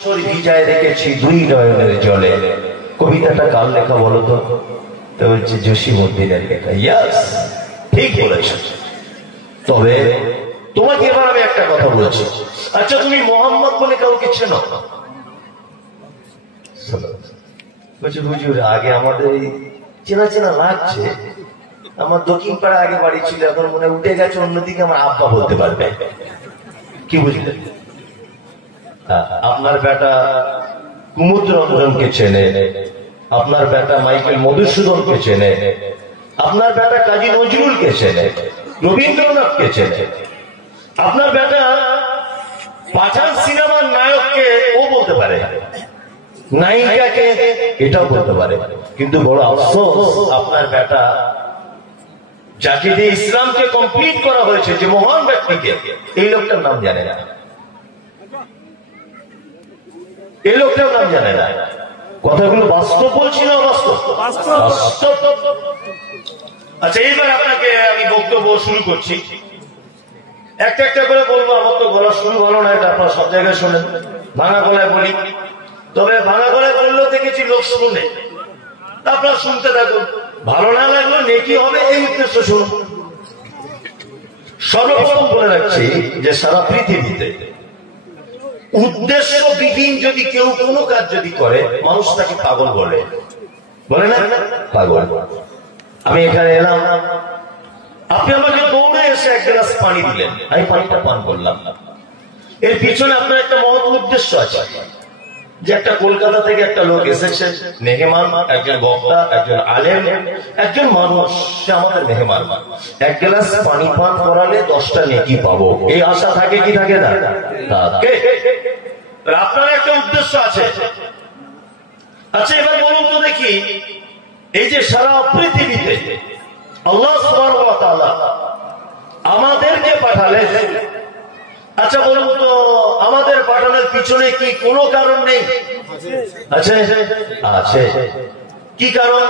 ভিজায় রেখেছি দুই নয়নের জলে। কবিতাটা কার লেখা বলো তো? বলছে জসীমউদ্দিনের লেখা। ইয়াস, ঠিক বলেছ। তবে তোমাকে এবার আমি একটা কথা বলছি। আচ্ছা, তুমি মোহাম্মদ বলে কাউকে চেনো? বলছে হুজুর, আগে আমাদের চেনা চেনা লাগছে। আমার দক্ষিণ পাড়া আগে বাড়ি ছিল, এখন মনে উঠে গেছে অন্যদিকে, আমার আব্বা বলতে পারবে। কি বুঝলেন? আপনার বেটা কুমুদ রঞ্জনকে চেনে, আপনার বেটা মাইকেল মধুসূদনকে চেনে, আপনার বেটা কাজী নজরুলকে চেনে, রবীন্দ্রনাথকে চেনে, আপনার বেটা পাঠান সিনেমার নায়ককে ও বলতে পারে, নায়িকাকে এটাও বলতে পারে। কিন্তু বড় আফসোস, আপনার বেটা যাকে দিয়ে ইসলামকে কমপ্লিট করা হয়েছে, যে মহান ব্যক্তিকে, এই লোকটার নাম জানে না, এই লোকটাও নাম জানে না। কথাগুলো বাস্তব বলছি না বাস্তব? আচ্ছা, এইবার আপনাকে আমি বক্তব্য শুরু করছি। একটা একটা করে বলবো, আমার তো গলা শুরু ভালো না, এটা আপনারা সব জায়গায় শোনেন। ভাঙা গলায় বলি, তবে ভাঙা গলায় বললেও দেখেছি লোক শুনে। আপনারা শুনতে থাকুন, ভালো না লাগলো নেকি হবে, এই উদ্দেশ্য শুনুন। সর্বপ্রথম বলে রাখছি যে সারা পৃথিবীতে উদ্দেশ্যবিহীন যদি কেউ কোনো কাজ যদি করে, মানুষ তাকে পাগল বলে, বলে না? পাগল। আমি এখানে এলাম, আপনি আমাকে দৌড়ে এসে এক গ্লাস পানি দিলেন, আমি পানিটা পান করলাম। এর পিছনে আপনার একটা মহৎ উদ্দেশ্য আছে, যে একটা কলকাতা থেকে একটা লোক এসেছে, মেহমান, একজন বক্তা, একজন আলেম, একজন মানুষ, সে আমাদের মেহমান। এক গ্লাস পানি পান করালে 10টা নেকি পাবো, এই আশা থাকে কি থাকে না? আপনার একটা উদ্দেশ্য আছে। আচ্ছা, এবার বলুন তো দেখি, এই যে সারা পৃথিবীতে আল্লাহ সুবহানাহু ওয়া তাআলা আমাদেরকে পাঠালেন, আচ্ছা বলুন তো, আমাদের পাঠানোর পিছনে কি কোনো কারণ নেই? আছে, আছে। কি কারণ?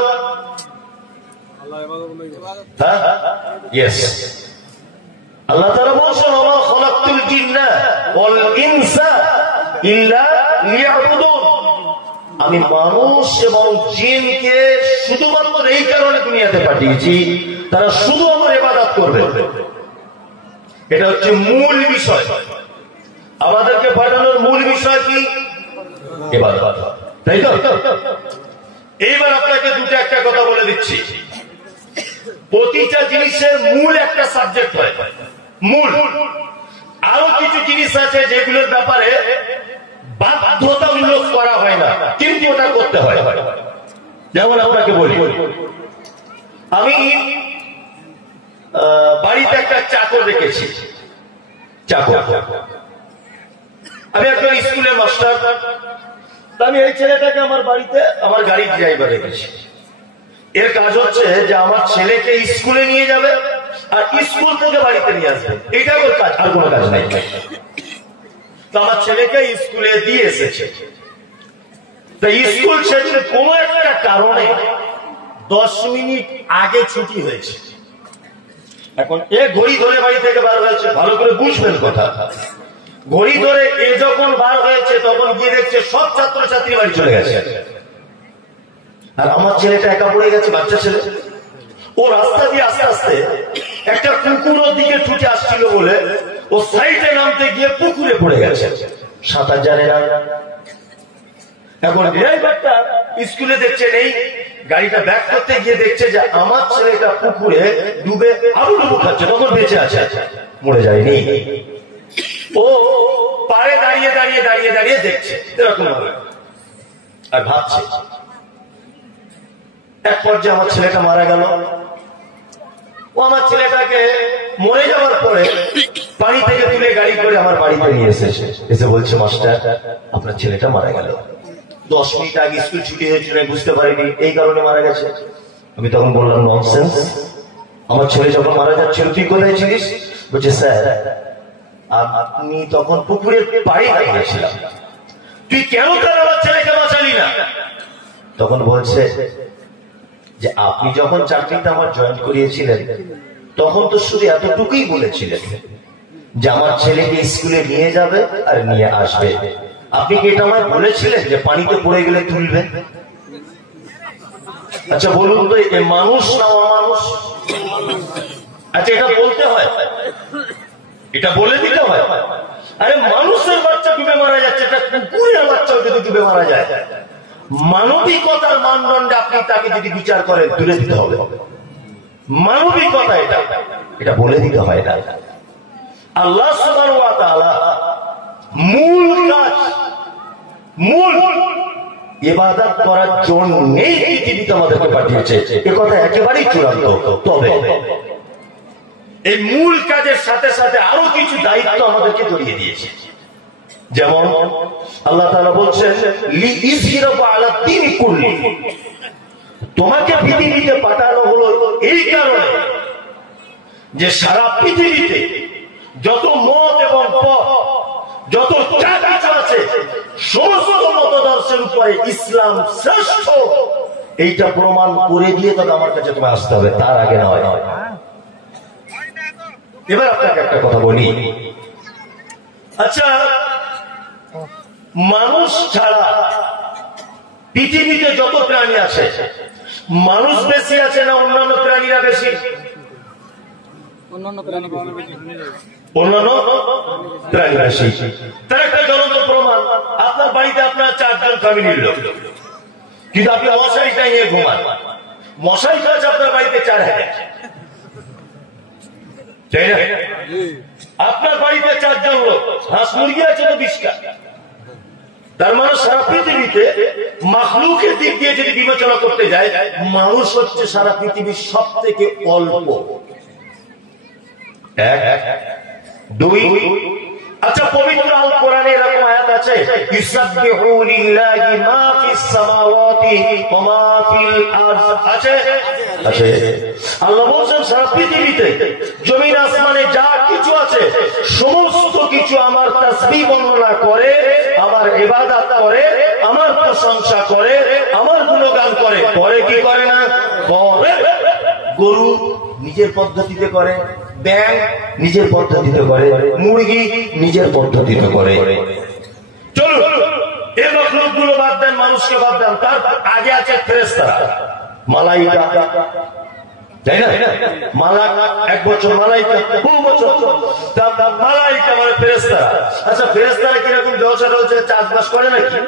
আল্লাহ তাআলা বলছেন, ওয়া মা খালাকতুল জিন্না ওয়াল ইনসা ইল্লা লিয়াবুদুন। আমি মানুষ এবং জিনকে শুধুমাত্র এই কারণে দুনিয়াতে পাঠিয়েছি, তারা শুধু আমার ইবাদত করবে। এটা হচ্ছে মূল বিষয়। আমাদেরকে পাঠানোর মূল বিষয় কি? ইবাদত, তাই তো? এইবার আপনাকে দুটো একটা কথা বলে দিচ্ছি। প্রতিটা জিনিসের মূল একটা সাবজেক্ট হয়, মূল। আরো কিছু জিনিস আছে যেগুলোর ব্যাপারে বাধ্যতামূলক করা হয় না, কিন্তু ওটা করতে হয়। যেমন আপনাকে বলি, আমি বাড়িতে একটা চাকর রেখেছি, চাকর। আমি একজন স্কুলের মাস্টার, আমি এই ছেলেটাকে আমার বাড়িতে আমার গাড়ির ড্রাইভার রেখেছি। এর কাজ হচ্ছে যে আমার ছেলেকে স্কুলে নিয়ে যাবে আর স্কুল থেকে বাড়িতে নিয়ে আসবে, এইটা ওর কাজ, আর কোনো কাজ নাই। তো আমার ছেলেকে স্কুলে দিয়ে এসেছে, তো স্কুল ছেড়ে কোনো একটা কারণে 10 মিনিট আগে ছুটি হয়েছে। এখন এ ঘড়ি ধরে বাড়ি থেকে বার হয়েছে, ভালো করে বুঝবেন কথা। ঘড়ি ধরে এ যখন বার হয়েছে, তখন গিয়ে দেখছে সব ছাত্রছাত্রী বাড়ি চলে গেছে, আর আমার ছেলেটা একা পড়ে গেছে, বাচ্চা ছেলে। ও রাস্তা দিয়ে আস্তে আস্তে একটা পুকুরের দিকে ছুটে আসছিল বলে ও সাইডে নামতে গিয়ে পুকুরে পড়ে গেছে, সাঁতার জানে না। এখন ড্রাইভারটা স্কুলে দেখছে নেই, গাড়িটা ব্যাক করতে গিয়ে দেখছে যে আমার ছেলেটা পুকুরে ডুবে হাবুডুবু খাচ্ছে, তখন বেঁচে আছে, মরে যায়নি। ও পাড়ে দাঁড়িয়ে দাঁড়িয়ে দাঁড়িয়ে দাঁড়িয়ে দেখছে এরকম ভাবে, আর ভাবছে। এক পর্যায়ে আমার ছেলেটা মারা গেল। ও আমার ছেলেটাকে মরে যাওয়ার পরে পানি থেকে তুলে গাড়ি করে আমার বাড়িতে নিয়ে এসেছে, এসে বলছে, মাস্টার আপনার ছেলেটা মারা গেল, 10 মিনিট আগে স্কুল ছুটি হয়েছিল, বুঝতে পারিনি, এই কারণে মারা গেছে। আমি তখন বললাম, ননসেন্স, আমার ছেলে যখন মারা যাচ্ছিল তুই কোথায় ছিলিস? বলছে, স্যার আপনি তখন পুকুরের পাড়ে দাঁড়িয়েছিলাম, তুই কেন তার আমার ছেলেকে বাঁচালি না? তখন বলছে যে আপনি যখন চাকরিতে আমার জয়েন করিয়েছিলেন, তখন তো শুধু এতটুকুই বলেছিলেন যে আমার ছেলেকে স্কুলে নিয়ে যাবে আর নিয়ে আসবে, আপনি কি এটা আমায় বলেছিলেন যে পানিতে পড়ে গেলে তুলবেন? আচ্ছা বলুন তো, এ মানুষ না অমানুষ? আচ্ছা এটা বলতে হয়, এটা বলে দিতে হয়? আরে মানুষের বাচ্চা ডুবে মারা যাচ্ছে, এটা কুকুরের বাচ্চা যদি ডুবে মারা যায়, মানবিকতার মানদণ্ডে আপনি তাকে যদি বিচার করেন তুলে দিতে হবে। মানবিকতা এটা, এটা বলে দিতে হয় না। আল্লাহ সুবহানাহু ওয়া তাআলা মূল কাজ, মূল ইবাদত করার জন্যই পৃথিবীতে আমাদেরকে পাঠিয়েছে, এ কথা একেবারেই চূড়ান্ত। তবে এই মূল কাজের সাথে সাথে আরো কিছু দায়িত্ব আমাদেরকে জড়িয়ে দিয়েছে। যেমন আল্লাহ তাআলা বলছেন লিইযহিরাহু আলা দীনি কুল্লি, তোমাকে পৃথিবীতে পাঠানো হলো এই কারণে যে সারা পৃথিবীতে যত মত এবং পথ, যত যা কিছু আছে, সমস্ত মতদর্শের উপরে ইসলাম শ্রেষ্ঠ, এইটা প্রমাণ করে দিয়ে তবে আমার কাছে তোমায় আসতে হবে, তার আগে নয়। এবার আপনাকে একটা কথা বলি, আচ্ছা মানুষ ছাড়া পৃথিবীতে যত প্রাণী আছে, মানুষ বেশি আছে না অন্যান্য প্রাণীরা বেশি? অন্যান্য প্রাণী বেশি। তার একটা জ্বলন্ত প্রমাণ, আপনার বাড়িতে আপনার 4 জন ফ্যামিলির লোক, কিন্তু আপনি মশারিটা নিয়ে ঘুমান, মশারি আছে আপনার বাড়িতে 4000, তাই না? আপনার বাড়িতে 4 জন লোক, হাঁস মুরগি আছে তো 20টা। তার মানে সারা পৃথিবীতে মাখলুকের দিক দিয়ে যদি বিবেচনা করতে যায়, মানুষ হচ্ছে সারা পৃথিবীর সব থেকে অল্প। 1 2। আচ্ছা পবিত্র আল কোরআনে এরকম আয়াত আছে, ইসাব্বিহু লিল্লাহি মা ফিস সামাওয়াতি ওয়া মা ফিল আরদ, আছে আছে। আল্লাহ বলেন সারা পৃথিবীতে জমিন আসমানে যা কিছু আছে সমস্ত কিছু আমার তাসবিহ বর্ণনা করে, আমার ইবাদত করে, আমার প্রশংসা করে, আমার গুণগান করে। করে কি করে না? করে। গরু নিজের পদ্ধতিতে করে, ব্যাঙ নিজের পদ্ধতিতে করে, মুরগি নিজের পদ্ধতিতে করে। চলুন এই মাখলুকগুলো বাদ দেন, মানুষকে বাদ দেন, তার আগে আছে ফেরেশতারা, মালাইকা, তাই না? মালাকা 1 বছর, মালাইকা বহু বছর, মালাইকা মানে ফেরেশতারা। আচ্ছা ফেরেশতারা কিরকম জলসা রয়েছে, চাষবাস করে নাকি?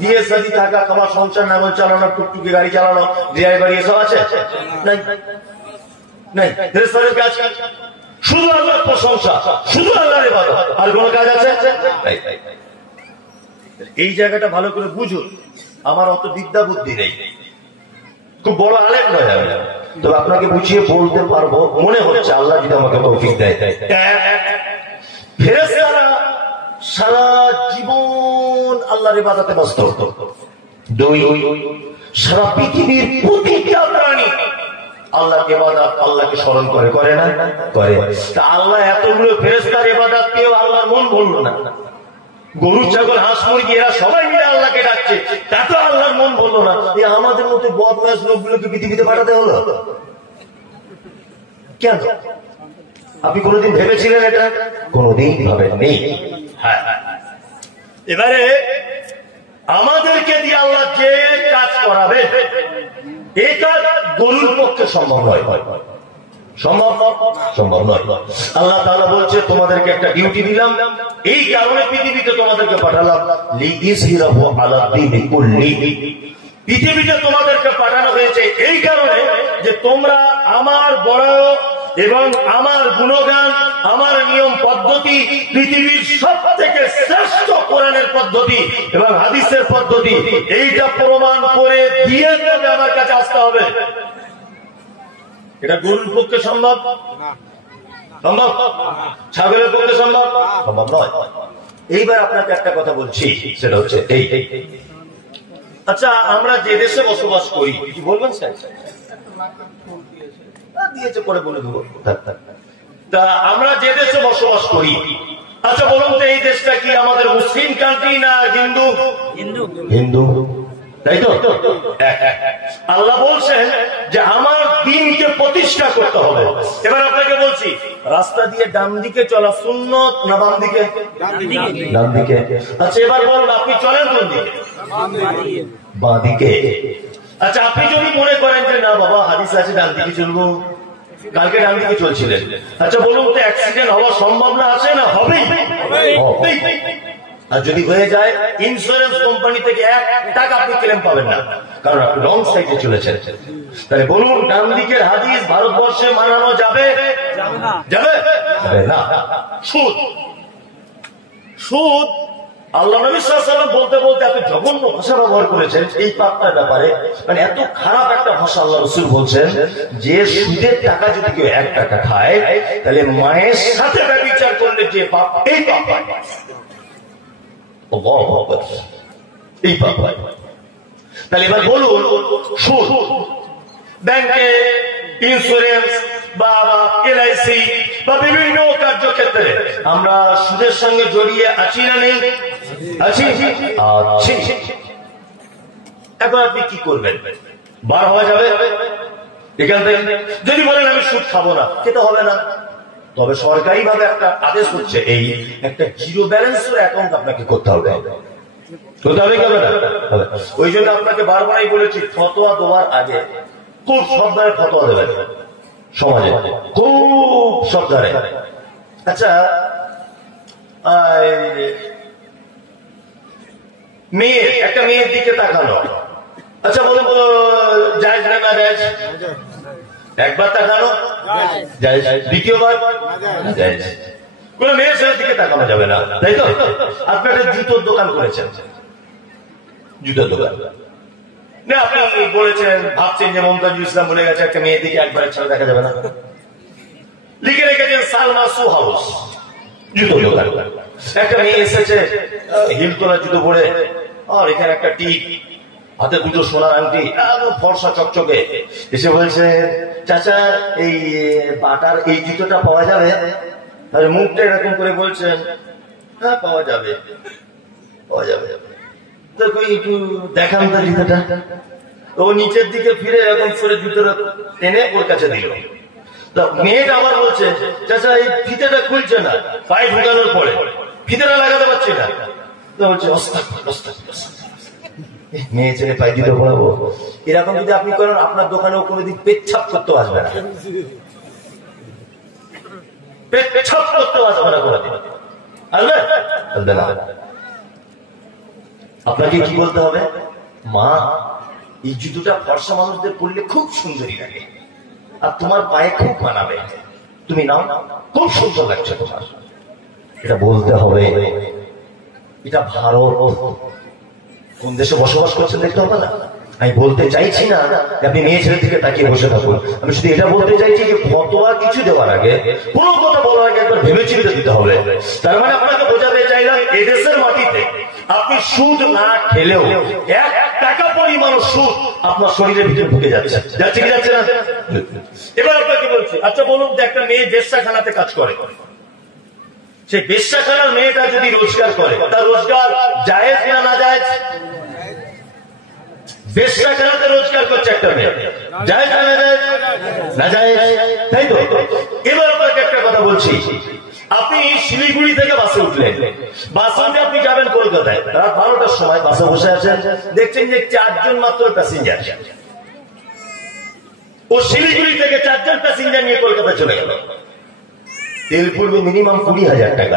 দিয়ে সাজি থাকা, খাওয়া, সংসার নাগল চালানো, টুকটুকি গাড়ি চালানো, ড্রাইভার এসব আছে? নাই নাই। ফেরেশতাদের কাজ শুধু আল্লাহর প্রশংসা, শুধু আল্লাহর ইবাদত, আর কোন কাজ আছে? এই জায়গাটা ভালো করে বুঝুন। আমার অত বিদ্যা বুদ্ধি নেই, খুব বড় আলেম নয় আমি, তবে আপনাকে বুঝিয়ে বলতে পারবো মনে হচ্ছে, আল্লাহ যদি আমাকে তৌফিক দেয়। ফেরেশতারা সারা জীবন আল্লাহর ইবাদতে ব্যস্ত। 2 সারা পৃথিবীর প্রতিটা প্রাণী আল্লাহকে ইবাদত, আল্লাহকে স্মরণ করে, করে না? করে। তা আল্লাহ এতগুলো ফেরেশতার ইবাদত পেয়েও আল্লাহর মন ভরল না। গরু, ছাগল, হাঁস, মুরগি এরা সবাই মিলে আল্লাহকে ডাকছে, তাতে আল্লাহর মন ভরল না। এই আমাদের মতো বদমাশ লোকগুলোকে পৃথিবীতে পাঠাতে হলো কেন? আপনি কোনোদিন ভেবেছিলেন এটা? কোনোদিন ভাবেননি। হ্যাঁ, এবারে আমাদেরকে দিয়ে আল্লাহ যে কাজ করাবে, এই কাজ গরুর পক্ষে সম্ভব নয়, সম্ভব নয়। আল্লাহ তাআলা বলছে তোমাদেরকে একটা ডিউটি দিলাম, এই কারণে পৃথিবীতে তোমাদেরকে পাঠালাম, লিইযহিরাহু আলা দীনি কুল্লি। পৃথিবীতে তোমাদেরকে পাঠানো হয়েছে এই কারণে যে তোমরা আমার বড়ায় এবং আমার গুণগান, আমার নিয়ম পদ্ধতি, পৃথিবীর সব থেকে শ্রেষ্ঠ কোরআনের পদ্ধতি এবং হাদিসের পদ্ধতি, এইটা প্রমাণ করে দিয়ে তবে আমার কাছে আসতে হবে। এটা গরুর পক্ষে সম্ভব? সম্ভব? ছাগলের পক্ষে সম্ভব? সম্ভব নয়। এইবার আপনাকে একটা কথা বলছি, সেটা হচ্ছে এই, আচ্ছা আমরা যে দেশে বসবাস করি, কি বলবেন স্যার? দিয়েছে পরে বলে দেবো। তা আমরা যে দেশে বসবাস করি, আচ্ছা বলুন তো এই দেশটা কি আমাদের মুসলিম কান্ট্রি না হিন্দু? হিন্দু। তাই তো? আল্লাহ বলছেন যে আমার দিনকে প্রতিষ্ঠা করতে হবে। এবার আপনাকে বলছি, রাস্তা দিয়ে ডান দিকে চলা সুন্নত না বাম দিকে? ডান দিকে। আচ্ছা এবার বলুন, আপনি চলেন কোন দিকে? বাঁ দিকে। আচ্ছা আপনি যদি মনে করেন যে না বাবা হাদিস আছে ডান দিকে চলবো, কালকে ডান দিকে চলছিলেন, আচ্ছা বলুন তো অ্যাক্সিডেন্ট হওয়ার সম্ভাবনা আছে না হবেই? আর যদি হয়ে যায় ইন্স্যুরেন্স কোম্পানি থেকে 1 টাকা আপনি ক্লেম পাবেন না, কারণ আপনি রং সাইডে চলেছেন। তাহলে বলুন ডান দিকের হাদিস ভারতবর্ষে মানানো যাবে? যাবে না। সুদ, সুদ আল্লাহ নবী সাল্লাল্লাহু আলাইহি ওয়াসাল্লাম বলতে বলতে এত জঘন্য ভাষা ব্যবহার করেছেন এই পাপটার ব্যাপারে, মানে এত খারাপ একটা ভাষা। আল্লাহ রাসূল বলছেন যে সুদের টাকা যদি কেউ 1 টাকা খায় তাহলে মায়ের সাথে ব্যভিচার করলে যে পাপ, এই পাপ হয়, এই পাপ হয়। তাহলে এবার বলুন সুদ, ব্যাংকে ইন্স্যুরেন্স বা এলআইসি বা বিভিন্ন কার্যক্ষেত্রে আমরা সুদের সঙ্গে জড়িয়ে আছি না নেই? আছি। এখন আপনি কি করবেন? বার হওয়া যাবে এখান থেকে? যদি বলেন আমি সুদ খাবো না, খেতে হবে না, তবে সরকারি ভাবে একটা আদেশ হচ্ছে এই একটা জিরো ব্যালেন্সের অ্যাকাউন্ট আপনাকে করতে হবে। ওই জন্য আপনাকে বারবারই বলেছি ফতোয়া দেওয়ার আগে খুব সাবধানে ফতোয়া দেবেন সমাজে, খুব সাবধানে। আচ্ছা মেয়ে, একটা মেয়ের দিকে তাকানো, আচ্ছা বলুন তো জায়েজ না না জায়েজ? একবার তাকানো জায়েজ, দ্বিতীয়বার জায়েজ। কোন মেয়ের ছেলের দিকে তাকানো যাবে না, তাই তো? আপনি একটা জুতোর দোকান করেছেন, জুতোর দোকান না, আপনি বলেছেন ভাবছেন যে মমতাজুল ইসলাম বলে গেছে একটা মেয়ের দিকে একবার ছাড়া দেখা যাবে না, লিখে রেখেছেন সালমা সু হাউস জুতোর দোকান। একটা মেয়ে এসেছে হিলতলা জুতো পরে, আর এখানে একটা টিপ, হাতে 2টো সোনার আংটি, ফর্সা চকচকে, এসে বলছে চাচা এই বাটার এই জুতোটা পাওয়া যাবে? আর মুখটা এরকম করে বলছেন হ্যাঁ পাওয়া যাবে, পাওয়া যাবে। তো একটু দেখান তো জুতোটা। ও নিচের দিকে ফিরে এরকম করে জুতোটা টেনে ওর কাছে দিল। তো মেয়েটা আবার বলছে চাচা এই ফিতেটা খুলছে না, পায়ে ঢুকানোর পরে ফিতেটা লাগাতে পারছি না। তো বলছে মেয়ে ছেলে পায়ে জুতো পড়াবো। এরকম যদি আপনি করেন আপনার দোকানেও কোনোদিন পেচ্ছাপ করতে আসবে না, পেচ্ছাপ করতে আসবে না কোনোদিন, আসবে আসবে না। আপনাকে কি বলতে হবে? মা এই জুতোটা ফর্সা মানুষদের পরলে খুব সুন্দরী লাগে, আর তোমার পায়ে খুব মানাবে, তুমি নাও, খুব সুন্দর লাগছে তোমার। এটা বলতে হবে। এটা ভারত, কোন দেশে বসবাস করছেন দেখতে হবে না? আমি বলতে চাইছি না যে আপনি মেয়ে ছেলে থেকে তাকিয়ে বসে থাকুন, আমি শুধু এটা বলতে চাইছি যে ফতোয়া কিছু দেওয়ার আগে, কোনো কথা বলার আগে একবার ভেবে চিন্তে দিতে হবে। তার মানে আপনাকে বোঝাতে চাইলাম এদেশের মাটিতে আপনি সুদ না খেলেও 1 টাকা পরিমাণ সুদ আপনার শরীরের ভিতরে ঢুকে যাচ্ছে, যাচ্ছে কি যাচ্ছে না? এবার আপনাকে বলছি, আচ্ছা বলুন যে একটা মেয়ে বেশ্যাখানাতে কাজ করে, সেই বেশ্যাখানার মেয়েটা যদি রোজগার করে, তার রোজগার জায়েজ না না জায়েজ? বেশ্যাখানাতে রোজগার করছে একটা মেয়ে, জায়েজ না জায়েজ? না জায়েজ, তাই তো? এবার আপনাকে একটা কথা বলছি, আপনি শিলিগুড়ি থেকে বাসে উঠলেন, বাসে উঠে আপনি যাবেন কলকাতায়, রাত 12টার সময় বাসে বসে আছেন, দেখছেন যে 4 জন মাত্র প্যাসেঞ্জার। ও শিলিগুড়ি থেকে 4 জন প্যাসেঞ্জার নিয়ে কলকাতা চলে গেল। তেল পড়বে মিনিমাম 20,000 টাকা,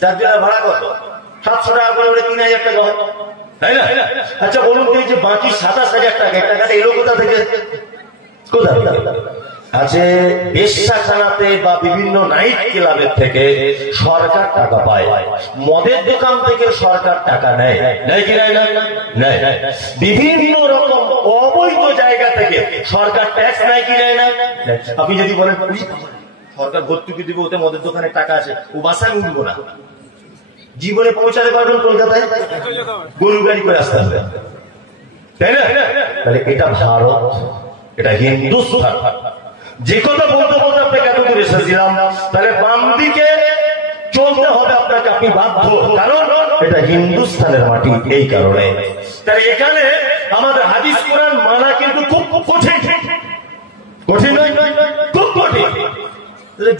4 জনের ভাড়া কত? 700 টাকা করে, 3,000 টাকা হয়, তাই না? আচ্ছা বলুন তো যে বাকি 27,000 টাকা, টাকাটা এলো কোথা থেকে? কোথা আছে? বেশ্যাখানাতে বা বিভিন্ন নাইট ক্লাবের থেকে সরকার টাকা পায়, মদের দোকান থেকে সরকার টাকা নেয়, নেয় কি নেয় না? নেয়। বিভিন্ন রকম অবৈধ জায়গা থেকে সরকার ট্যাক্স নেয় কি নেয় না? আপনি যদি বলেন সরকার ভর্তুকি দিবে, ওতে মদের দোকানে টাকা আছে, ও বাসায় উঠবো না, জীবনে পৌঁছাতে পারবেন কলকাতায়? গরু গাড়ি করে আসতে হবে, তাই না? তাহলে এটা ভারত, এটা হিন্দুস্তান। যে কথা বলতে বলতে আপনাকে এত দূর এসেছিলাম, তাহলে বাম দিকে চলতে হবে আপনাকে, আপনি বাধ্য, কারণ এটা হিন্দুস্তানের মাটি। এই কারণে তাহলে এখানে আমাদের হাদিস কোরআন মানা কিন্তু খুব কঠিন, কঠিন নয়, খুব কঠিন।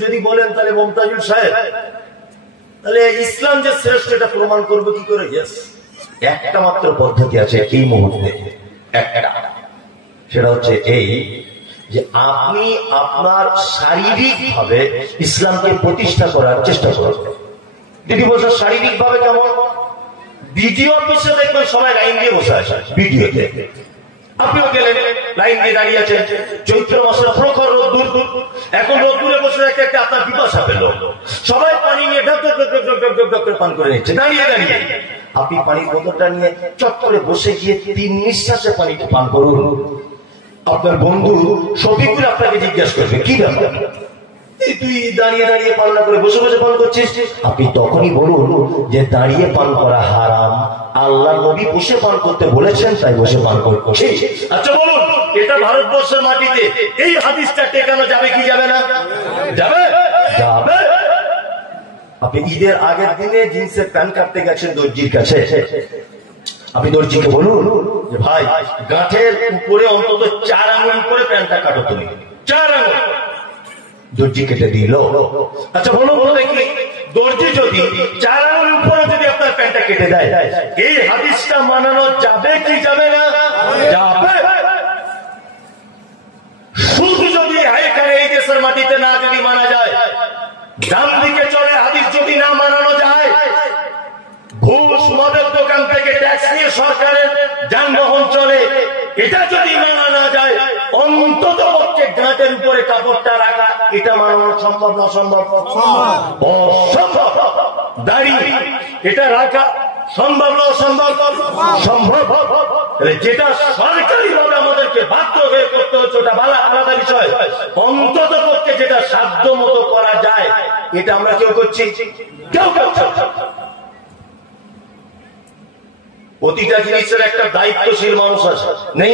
যদি বলেন তাহলে মমতাজুল সাহেব, তাহলে ইসলাম যে শ্রেষ্ঠ এটা প্রমাণ করবে কি করে? একটা মাত্র পদ্ধতি আছে এই মুহূর্তে, একটা, সেটা হচ্ছে এই যে আপনি আপনার শারীরিক ভাবে ইসলামকে প্রতিষ্ঠা করার চেষ্টা করবেন। দিদি বলছে শারীরিক ভাবে কেমন? ভিডিও অফিসে দেখবেন সবাই লাইন দিয়ে বসে আছে ভিডিওতে, আপনিও গেলেন লাইন দিয়ে দাঁড়িয়ে আছেন, চৈত্র মাসের প্রখর রোদ্দুর, এখন রোদ্দুরে বসে রাখতে একটা আপনার পিপাসা পেল, সবাই পানি নিয়ে ঢক ঢক ঢক ঢক ঢক ঢক করে পান করে নিচ্ছে দাঁড়িয়ে দাঁড়িয়ে। আপনি পানির বোতলটা নিয়ে চট করে বসে গিয়ে 3 নিঃশ্বাসে পানিটা পান করুন। আপনার বন্ধু শফিকুল আপনাকে জিজ্ঞাসা করবে কি ব্যাপার, তুই দাঁড়িয়ে দাঁড়িয়ে পান না করে বসে বসে পান করছিস? আপনি তখনই বলুন যে দাঁড়িয়ে পান করা হারাম, আল্লাহ নবী বসে পান করতে বলেছেন তাই বসে পান করছি। আচ্ছা বলুন, এটা ভারতবর্ষের মাটিতে এই হাদিসটা টেকানো যাবে কি যাবে না? যাবে, যাবে। আপনি ঈদের আগের দিনে জিন্সের প্যান্ট কাটতে গেছেন দর্জির কাছে, আপনি দর্জিকে বলুন যে ভাই গাঁঠের উপরে অন্তত 4 আঙুল করে প্যান্টটা কাটো, তুমি 4 আঙুল। দর্জি কেটে দিল। আচ্ছা বলুন বলো দেখি, দর্জি যদি 4 আঙুল উপরে যদি আপনার প্যান্টটা কেটে দেয়, এই হাদিসটা মানানো যাবে কি যাবে না? যাবে। শুধু যদি এখানে এই দেশের মাটিতে না যদি মানা যায়, ডান দিকে চলে হাদিস যদি না মানানো যায়, ঘুষ মদের দোকান থেকে ট্যাক্স নিয়ে সরকারের যানবাহন চলে, এটা যদি মানা না যায়, অন্তত পক্ষে গাঁটের উপরে কাপড়টা রাখা এটা মানানো সম্ভব না? অসম্ভব, অসম্ভব। দাড়ি এটা রাখা সম্ভব না? অসম্ভব, সম্ভব। যেটা সরকারি ভাবে আমাদেরকে বাধ্য হয়ে করতে হচ্ছে ওটা আলাদা বিষয়, অন্তত পক্ষে যেটা সাধ্য মতো করা যায় এটা আমরা কেউ করছি, কেউ করছে। প্রতিটা জিনিসের একটা দায়িত্বশীল মানুষ আছে, নেই?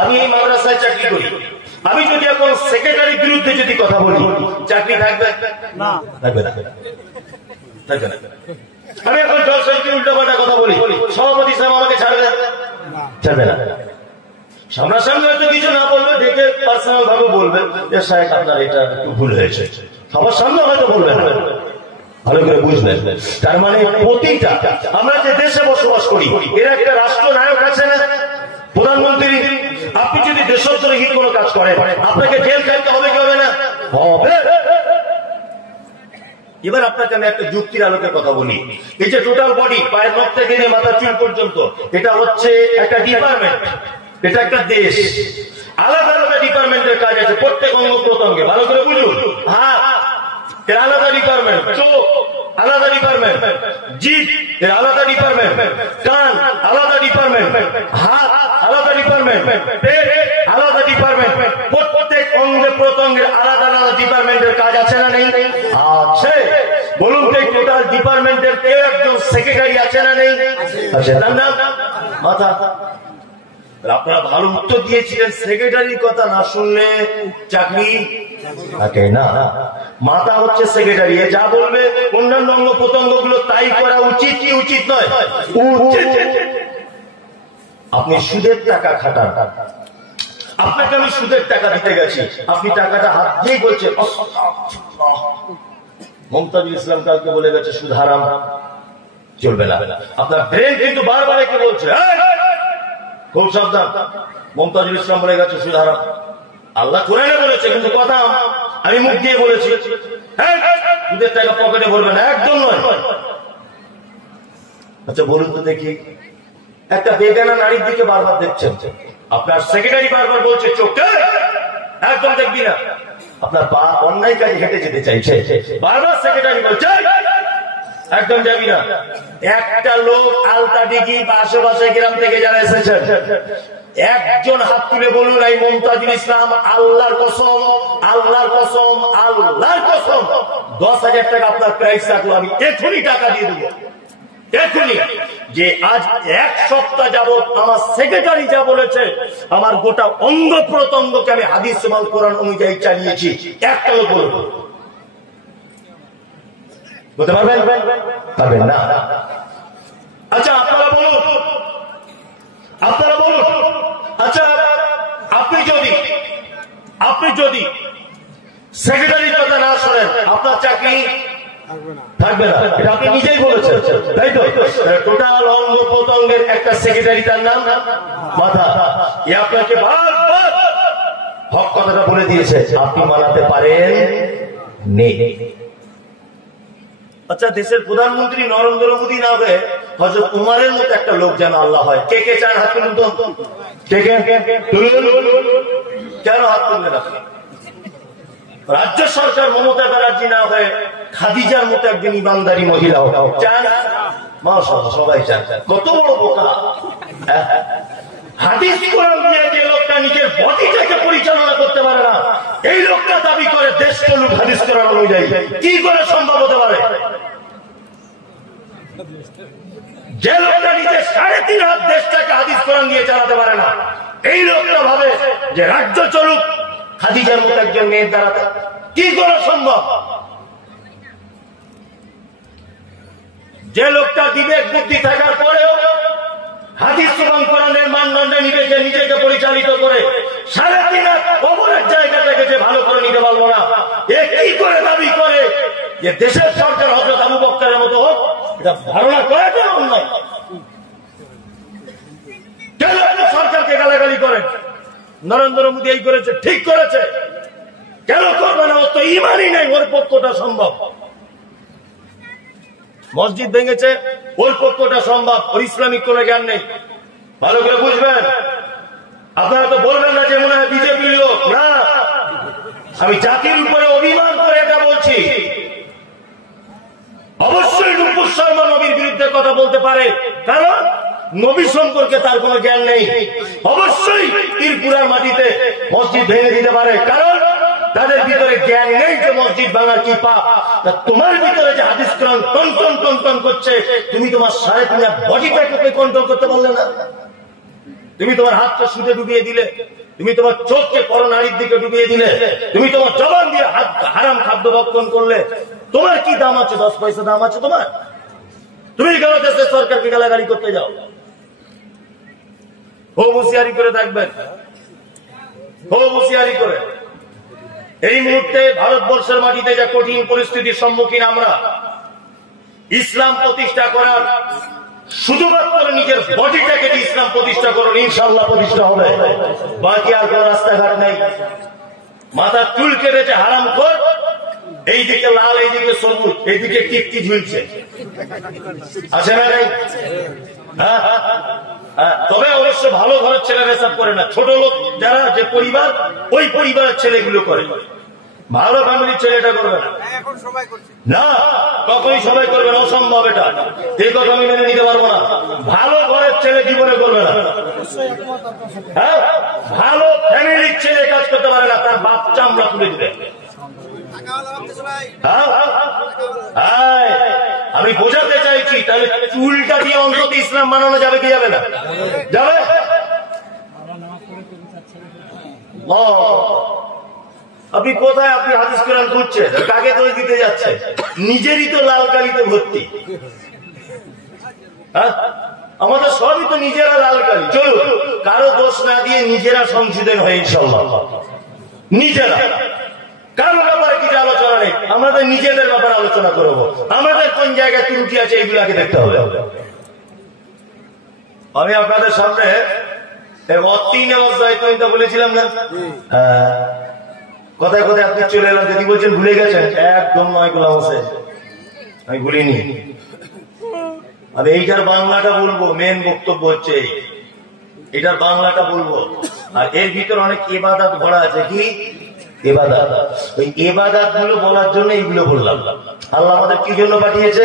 আমি এই মাদ্রাসায় চাকরি করি, আমি যদি এখন সেক্রেটারির বিরুদ্ধে যদি কথা বলি, চাকরি থাকবে না? থাকবে না, থাকবে না। আমি এখন জলসাইকে উল্টোপাল্টা কথা বলি, সভাপতি সাহেব আমাকে ছাড়বে না? ছাড়বে না। সামনাসামনি হয়তো কিছু না বলবে, দেখে পার্সোনাল ভাবে বলবে যে সাহেব আপনার এটা একটু ভুল হয়েছে, সবার সামনে হয়তো বলবে না। ভালো করে বুঝবেন, তার মানে প্রতিটা আমরা যে দেশে বসবাস করি এর একটা রাষ্ট্রনায়ক আছে না, প্রধানমন্ত্রী। আপনি যদি দেশদ্রোহী কোনো কাজ করেন আপনাকে জেল খাইতে হবে কি হবে না? হবে। এবার আপনাকে আমি একটা যুক্তির আলোকে কথা বলি। এই যে টোটাল বডি, পায়ের নখ থেকে নিয়ে মাথা চুল পর্যন্ত, এটা হচ্ছে একটা ডিপার্টমেন্ট, এটা একটা দেশ, আলাদা আলাদা ডিপার্টমেন্টের কাজ আছে প্রত্যেক অঙ্গ প্রত্যঙ্গে। ভালো করে বুঝুন, হাত আলাদা ডিপার্টমেন্ট, চোখ আলাদা ডিপার্টমেন্ট, জিভ আলাদা ডিপার্টমেন্ট, কান আলাদা ডিপার্টমেন্ট, হাত আলাদা ডিপার্টমেন্ট, পেট আলাদা ডিপার্টমেন্ট। প্রত্যেক অঙ্গে প্রত্যঙ্গের আলাদা আলাদা ডিপার্টমেন্টের কাজ আছে না নেই? আছে। বলুন তো এই টোটাল ডিপার্টমেন্টের কেউ একজন সেক্রেটারি আছে না নেই? আছে। তার নাম মাথা। আপনারা ভালো উত্তর দিয়েছিলেন, সেক্রেটারির কথা না শুনলে চাকরি থাকে না। মাথা হচ্ছে সেক্রেটারি, যা বলবে অন্যান্য অঙ্গ প্রত্যঙ্গ গুলো তাই করা উচিত কি উচিত নয়? উচিত। আপনি সুদের টাকা খাটান, আপনাকে আমি সুদের টাকা দিতে গেছি, আপনি টাকাটা হাত দিয়েই বলছেন মমতাজুল ইসলাম কালকে বলে গেছে সুদ হারাম, চলবে না। আপনার ব্রেন কিন্তু বারবার কি বলছে, খুব সাবধান, মমতাজুল ইসলাম বলে গেছে সুদ হারাম। আল্লাহ কোরআনে বলেছে কিন্তু কথা আমি মুখ দিয়ে বলেছি, সুদের টাকা পকেটে ভরবে না, একদম নয়। আচ্ছা বলুন তো দেখি, একটা বেগানা নারীর দিকে বারবার দেখছেন, আপনার সেক্রেটারি বারবার বলছে চোখে একদম দেখবি না, আপনার পা অন্যায় কাজে হেঁটে যেতে চাইছে, বারবার সেক্রেটারি বলছে একদম যাবি না। একটা লোক আলতা ডিগি বা আশেপাশে গ্রাম থেকে যারা এসেছেন একজন হাত তুলে বলুন, এই মমতাজুল ইসলাম আল্লাহর কসম, আল্লাহর কসম, আল্লাহর কসম 10,000 টাকা আপনার প্রাইস রাখলো, আমি এখনই টাকা দিয়ে দেবো, এখনই। যে আজ 1 সপ্তাহ যাবৎ আমার সেক্রেটারি যা বলেছে আমার গোটা অঙ্গ প্রত্যঙ্গকে আমি হাদিস ওয়াল কোরআন অনুযায়ী চালিয়েছি, একটা লোক বলবো বলতে পারবেন? পারবেন না। আচ্ছা আপনারা বলুন, আপনারা বলুন, যদি সেক্রেটারির কথা না শোনেন আপনার চাকরি থাকবে না, এটা আপনি নিজেই বলেছেন, তাই তো? টোটাল অঙ্গ প্রত্যঙ্গের একটা সেক্রেটারি, তার নাম মাথা। এ আপনাকে বারবার হক কথাটা বলে দিয়েছে, আপনি মানাতে পারেন নেই। আচ্ছা, দেশের প্রধানমন্ত্রী নরেন্দ্র মোদী না হয়ে হযরত উমারের মতো একটা লোক যেন আল্লাহ হয়। কে কে চান হাত তুলুন তো? কে কে তুলুন? কেন হাত তুলবেন আপনি? রাজ্য সরকার মমতা ব্যানার্জি না হয়ে খাদিজার মতো একজন ইমানদারি মহিলা চান? মাশাআল্লাহ, সবাই চান। কত বড় বোকা! হাদিস কোরআন দিয়ে যে লোকটা নিজের বডিটাকে পরিচালনা করতে পারে না, এই লোকটা দাবি করে দেশ চলুক হাদিস কোরআন অনুযায়ী। কি করে সম্ভব হতে পারে? যে লোকটা নিজে 3.5 হাত দেশটাকে হাদিস কোরআন দিয়ে চালাতে পারে না, এই লোকটা ভাবে যে রাজ্য চলুক খাদিজার মতো একজন মেয়ের দ্বারা। কি করে সম্ভব? যে লোকটা বিবেক বুদ্ধি থাকার পরেও হাদিস এবং কোরআনের মানদণ্ডে নিজেকে পরিচালিত করে 3.5 হাত কবরের জায়গাটাকে যে ভালো করে নিতে পারলো না, এ কি করে দাবি করে যে দেশের সরকার হযরত আবু বকরের মতো হোক? এটা ধারণা করাটা অন্যায়। কেন সরকারকে গালাগালি করেন? নরেন্দ্র মোদী এই করেছে, ঠিক করেছে, কেন করবে না? ওর তো ইমানই নেই, ওর পক্ষটা সম্ভব। মসজিদ ভেঙেছে, ওর পক্ষটা সম্ভব, ওর ইসলামিক কোন জ্ঞান নেই। ভালো করে বুঝবেন। আপনারা তো বলবেন না যে মনে হয় বিজেপি লোক। না, আমি জাতির উপরে অভিমান করে এটা বলছি। অবশ্যই নূপুর শর্মা নবীর বিরুদ্ধে কথা বলতে পারে, কারণ নবী সম্পর্কে তার কোনো জ্ঞান নেই। অবশ্যই ত্রিপুরার মাটিতে মসজিদ ভেঙে দিতে পারে, কারণ তাদের ভিতরে জ্ঞান নেই যে মসজিদ ভাঙা কি পাপ। তোমার ভিতরে যে হাদিস কোরআন টন টন টন করছে, তুমি তোমার 3.5 হাত বডিটাকে কন্ট্রোল করতে পারলে না। তুমি তোমার হাতটা সুদে ডুবিয়ে দিলে, তুমি তোমার চোখকে পরনারীর দিকে ডুবিয়ে দিলে, তুমি তোমার জবান দিয়ে হারাম খাদ্য ভক্ষণ করলে। তোমার কি দাম আছে? 10 পয়সা দাম আছে তোমার? তুমি কেন দেশের সরকারকে গালাগালি করতে যাও? হুঁশিয়ারি করে থাকবেন, হুঁশিয়ারি করে। এই মুহূর্তে ভারতবর্ষের মাটিতে যে কঠিন পরিস্থিতির সম্মুখীন আমরা, ইসলাম প্রতিষ্ঠা করার শুধুমাত্র নিজের বডিটাকে ইসলাম প্রতিষ্ঠা করুন, ইনশাআল্লাহ প্রতিষ্ঠা হবে। বাকি আর কোন রাস্তাঘাট নেই। মাথা চুল কেটেছে হারামখোর, এইদিকে লাল, এইদিকে সবুজ, এইদিকে টিকটি ঝুলছে, আছে না নাই? তবে অবশ্য ভালো ঘরের ছেলেরা এসব করে না। ছোট লোক যারা, যে পরিবার, ওই পরিবারের ছেলেগুলো করে। ভালো ফ্যামিলির ছেলে এটা করবে না। না, কখনই সবাই করবে না, অসম্ভব। এটা এই কথা আমি মেনে নিতে পারবো না। ভালো ঘরের ছেলে জীবনে করবে না। হ্যাঁ, ভালো ফ্যামিলির ছেলে কাজ করতে পারে না, তার বাচ্চা আমরা তুলে দিবে। আমি বোঝাতে চাইছি, তাহলে চুলটা দিয়ে অন্তত ইসলাম মানানো যাবে কি যাবে না? যাবে। আপনি কোথায়? আপনি হাদিস কোরআন খুঁজছেন, কাকে দোষ দিতে যাচ্ছে? নিজেরই তো লাল কালিতে ভর্তি। আমাদের সবই তো নিজেরা লাল কালি। চলুন, কারো দোষ না দিয়ে নিজেরা সংশোধন হয় ইনশাআল্লাহ। নিজেরা, কারো ব্যাপারে কিছু আলোচনা নেই, আমাদের নিজেদের ব্যাপারে আলোচনা করবো। আমাদের কোন জায়গায় ত্রুটি আছে এইগুলাকে দেখতে হবে। আমি আপনাদের সামনে বলেছিলাম না, কথায় কথায় আপনি চলে এলাম। যদি বলছেন ভুলে গেছেন, একদম নয় গোলাম হোসেন, আমি ভুলিনি। আমি এইটার বাংলাটা বলবো। মেন বক্তব্য হচ্ছে এটার বাংলাটা বলবো। আর এর ভিতরে অনেক ইবাদত ভরা আছে। কি ইবাদত? ওই ইবাদত গুলো বলার জন্য এইগুলো বললাম। আল্লাহ আমাদের কি জন্য পাঠিয়েছে?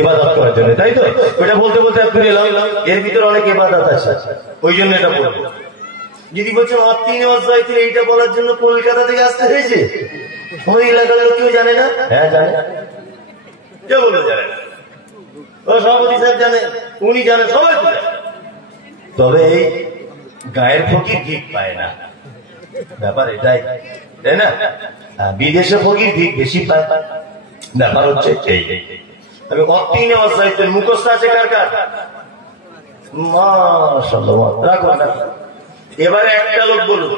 ইবাদত করার জন্য, তাই তো? ওইটা বলতে বলতে আপনি এলাম, এর ভিতরে অনেক ইবাদত আছে, ওই জন্য এটা বলবো। যদি বলছেন এইটা বলার জন্য কলকাতা থেকে আসতে হয়েছে, ওই এলাকার লোক কেউ জানে না? হ্যাঁ জানে। কে বললো জানে না? ও সভাপতি সাহেব জানে, উনি জানে, সবাই জানে। তবে এই গায়ের ফকির ভিক পায় না, ব্যাপার এটাই, তাই না? বিদেশে ফকির ভিক বেশি পায়, ব্যাপার হচ্ছে এই। তবে মুখস্থ আছে কার কার? মাশাআল্লাহ, রাখো। এবারে একটা লোক বলুন,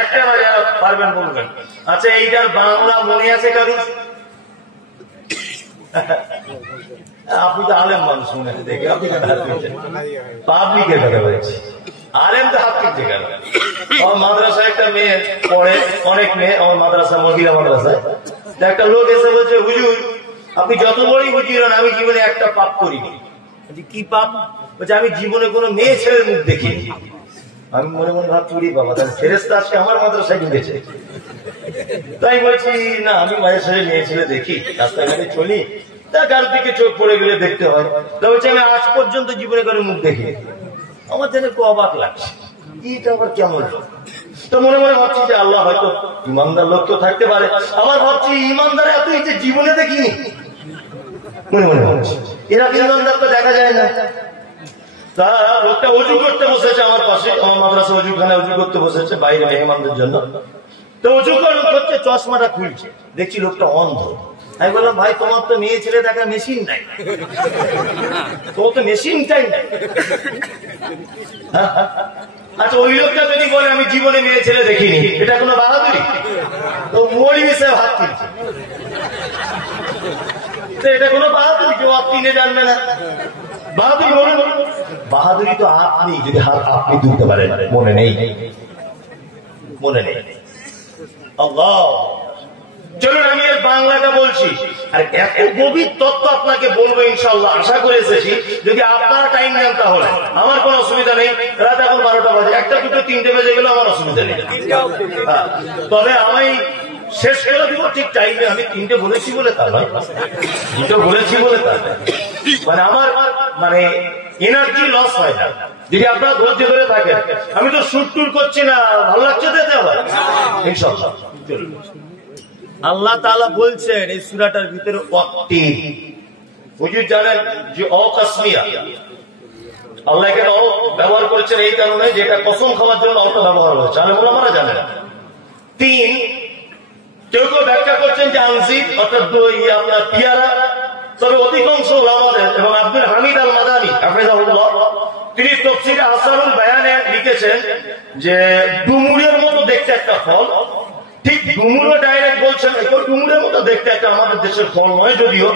একটা না যারা পারবেন বলবেন। আচ্ছা এইটার বাংলা মনে আছে কারণ? আপনি তো আলেম মানুষ মনে আছে দেখে, আপনি পাবলিকের কথা বলছি। আলেম তো হাত কিনছে কেন? আমার মাদ্রাসায় একটা মেয়ে পড়ে, অনেক মেয়ে আমার মাদ্রাসা, মহিলা মাদ্রাসায়। একটা লোক এসে বলছে, হুজুর আপনি যত বড়ই হুজুর হন, আমি জীবনে একটা পাপ করিনি। কি পাপ? বলছে আমি জীবনে কোনো মেয়ে ছেলের মুখ দেখিনি। আমি মনে মনে ভাবছি বাবা, তাহলে ফেরেশতা আজকে আমার মাদ্রাসায় ঢুকেছে। তাই বলছি না, আমি মাঝে সাঝে মেয়ে ছেলে দেখি, রাস্তাঘাটে চলি, কার দিকে চোখ পড়ে গেলে দেখতে হয়। তা বলছি আমি আজ পর্যন্ত জীবনে করে মুখ দেখি। আমার যেন একটু অবাক লাগছে, এটা আবার কেমন লোক? তো মনে মনে ভাবছি যে আল্লাহ হয়তো ইমানদার লোক তো থাকতে পারে। আবার ভাবছি ইমানদার এত এই যে জীবনে দেখিনি, মনে মনে ভাবছি এরা ইমানদার তো দেখা যায় না। তা লোকটা অজু করতে বসেছে আমার পাশে, আমার মাদ্রাসা অজুখানে অজু করতে বসেছে বাইরে মেহমানদের জন্য। তো অজু করছে, চশমাটা খুলছে, দেখছি লোকটা অন্ধ। আমি বললাম ভাই তোমার তো মেয়ে ছেলে দেখা মেশিন নাই, তোমার তো মেশিনটাই নাই। আচ্ছা ওই লোকটা যদি বলে আমি জীবনে মেয়ে ছেলে দেখিনি, এটা কোনো বাহাদুরি? তো মৌলভী সাহেব হাত তুলছে, এটা কোনো বাহাদুরি? কেউ আপনি জানবে না বাহাদুরি বলুন? বাহাদুরি তো আপনি যদি হাত আপনি তুলতে পারেন। মনে নেই, মনে নেই। আল্লাহ, চলুন আমি এর বাংলাটা বলছি, আর এত গভীর তত্ত্ব আপনাকে বলবো ইনশাআল্লাহ। আশা করে এসেছি যদি আপনারা টাইম নেন তাহলে আমার কোনো অসুবিধা নেই। রাত এখন 12টা বাজে, 1টা 2টো 3টে বেজে গেলে আমার অসুবিধা নেই। তবে আমি শেষ করে দিব ঠিক টাইমে। আমি 3টে বলেছি বলে তা নয়, 2টো বলেছি বলে তা নয়। মানে আমার মানে এনার্জি লস হয় না যদি আপনারা ধৈর্য ধরে থাকেন। আমি তো শুট টুর করছি না, ভালো লাগছে তো আবার ইনশাআল্লাহ। আল্লাহ তাআলা বলছেন এই সূরাটার ভিতরে ওয়াক্তিন। হুজুর জানেন যে অকাসমিয়া, আল্লাহ এখানে ব্যবহার করেছেন এই কারণে যেটা কসম খাওয়ার জন্য অত ব্যবহার হয়েছে। আমরা জানেন 3, কেউ কেউ ব্যাখ্যা করছেন যে আনজিব অর্থাৎ আপনার পিয়ারা। তবে অধিকাংশ ওলামাদের এবং আব্দুল হামিদ আল মাদানী হাফেজাহুল্লাহ তিনি তাফসীরে আসারুল বায়ানে লিখেছেন যে ডুমুরের মতো দেখতে একটা ফল। ঠিক ডুমুরও ডাইরেক্ট বলছেন, ডুমুরের মতো দেখতে একটা আমাদের দেশের ফল নয় যদিও,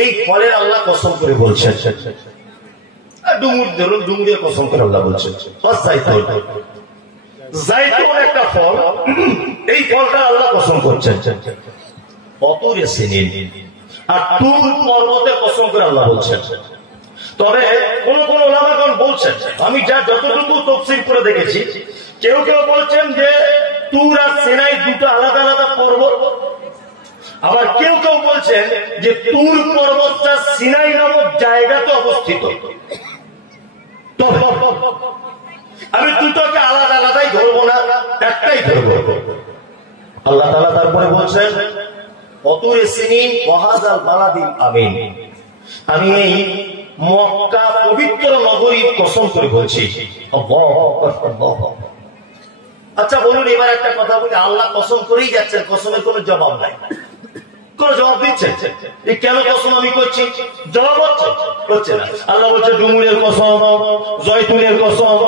এই ফলের আল্লাহ কসম করে বলছেন। ডুমুর ধরুন, ডুমুরের কসম করে আল্লাহ বলছেন। জাইতুন একটা ফল, এই ফলটা আল্লাহ কসম করছেন। অতুরে সিনিন, আর তুর পর্বতের কসম করে আল্লাহ বলছেন। তবে কোন কোন ওলামাগণ বলছেন, আমি যা যতটুকু তাফসীর করে দেখেছি, কেউ কেউ বলছেন যে তুর আর সিনাই দুটো আলাদা আলাদা পর্বত। আবার কেউ কেউ বলছেন যে তুর পর্বতটা সিনাই নামক জায়গাতে অবস্থিত। আমি দুটোকে আলাদা আলাদাই ধরবো না, একটাই ধরবো। আল্লাহ তাআলা তারপরে বলছেন অতুরে সিনিন ওয়াহাযাল বালাদিল আমিন, আমি এই মক্কা পবিত্র নগরীর কসম করে বলছি। আল্লাহু আকবার। আচ্ছা বলুন এবার একটা কথা বলি, আল্লাহ কসম করেই যাচ্ছেন, কসমের কোনো জবাব নাই, কোন জবাব দিচ্ছেন কেন কসম আমি করছি? জবাব হচ্ছে না। আল্লাহ বলছে ডুমুরের কসম, জয়তুনের কসম,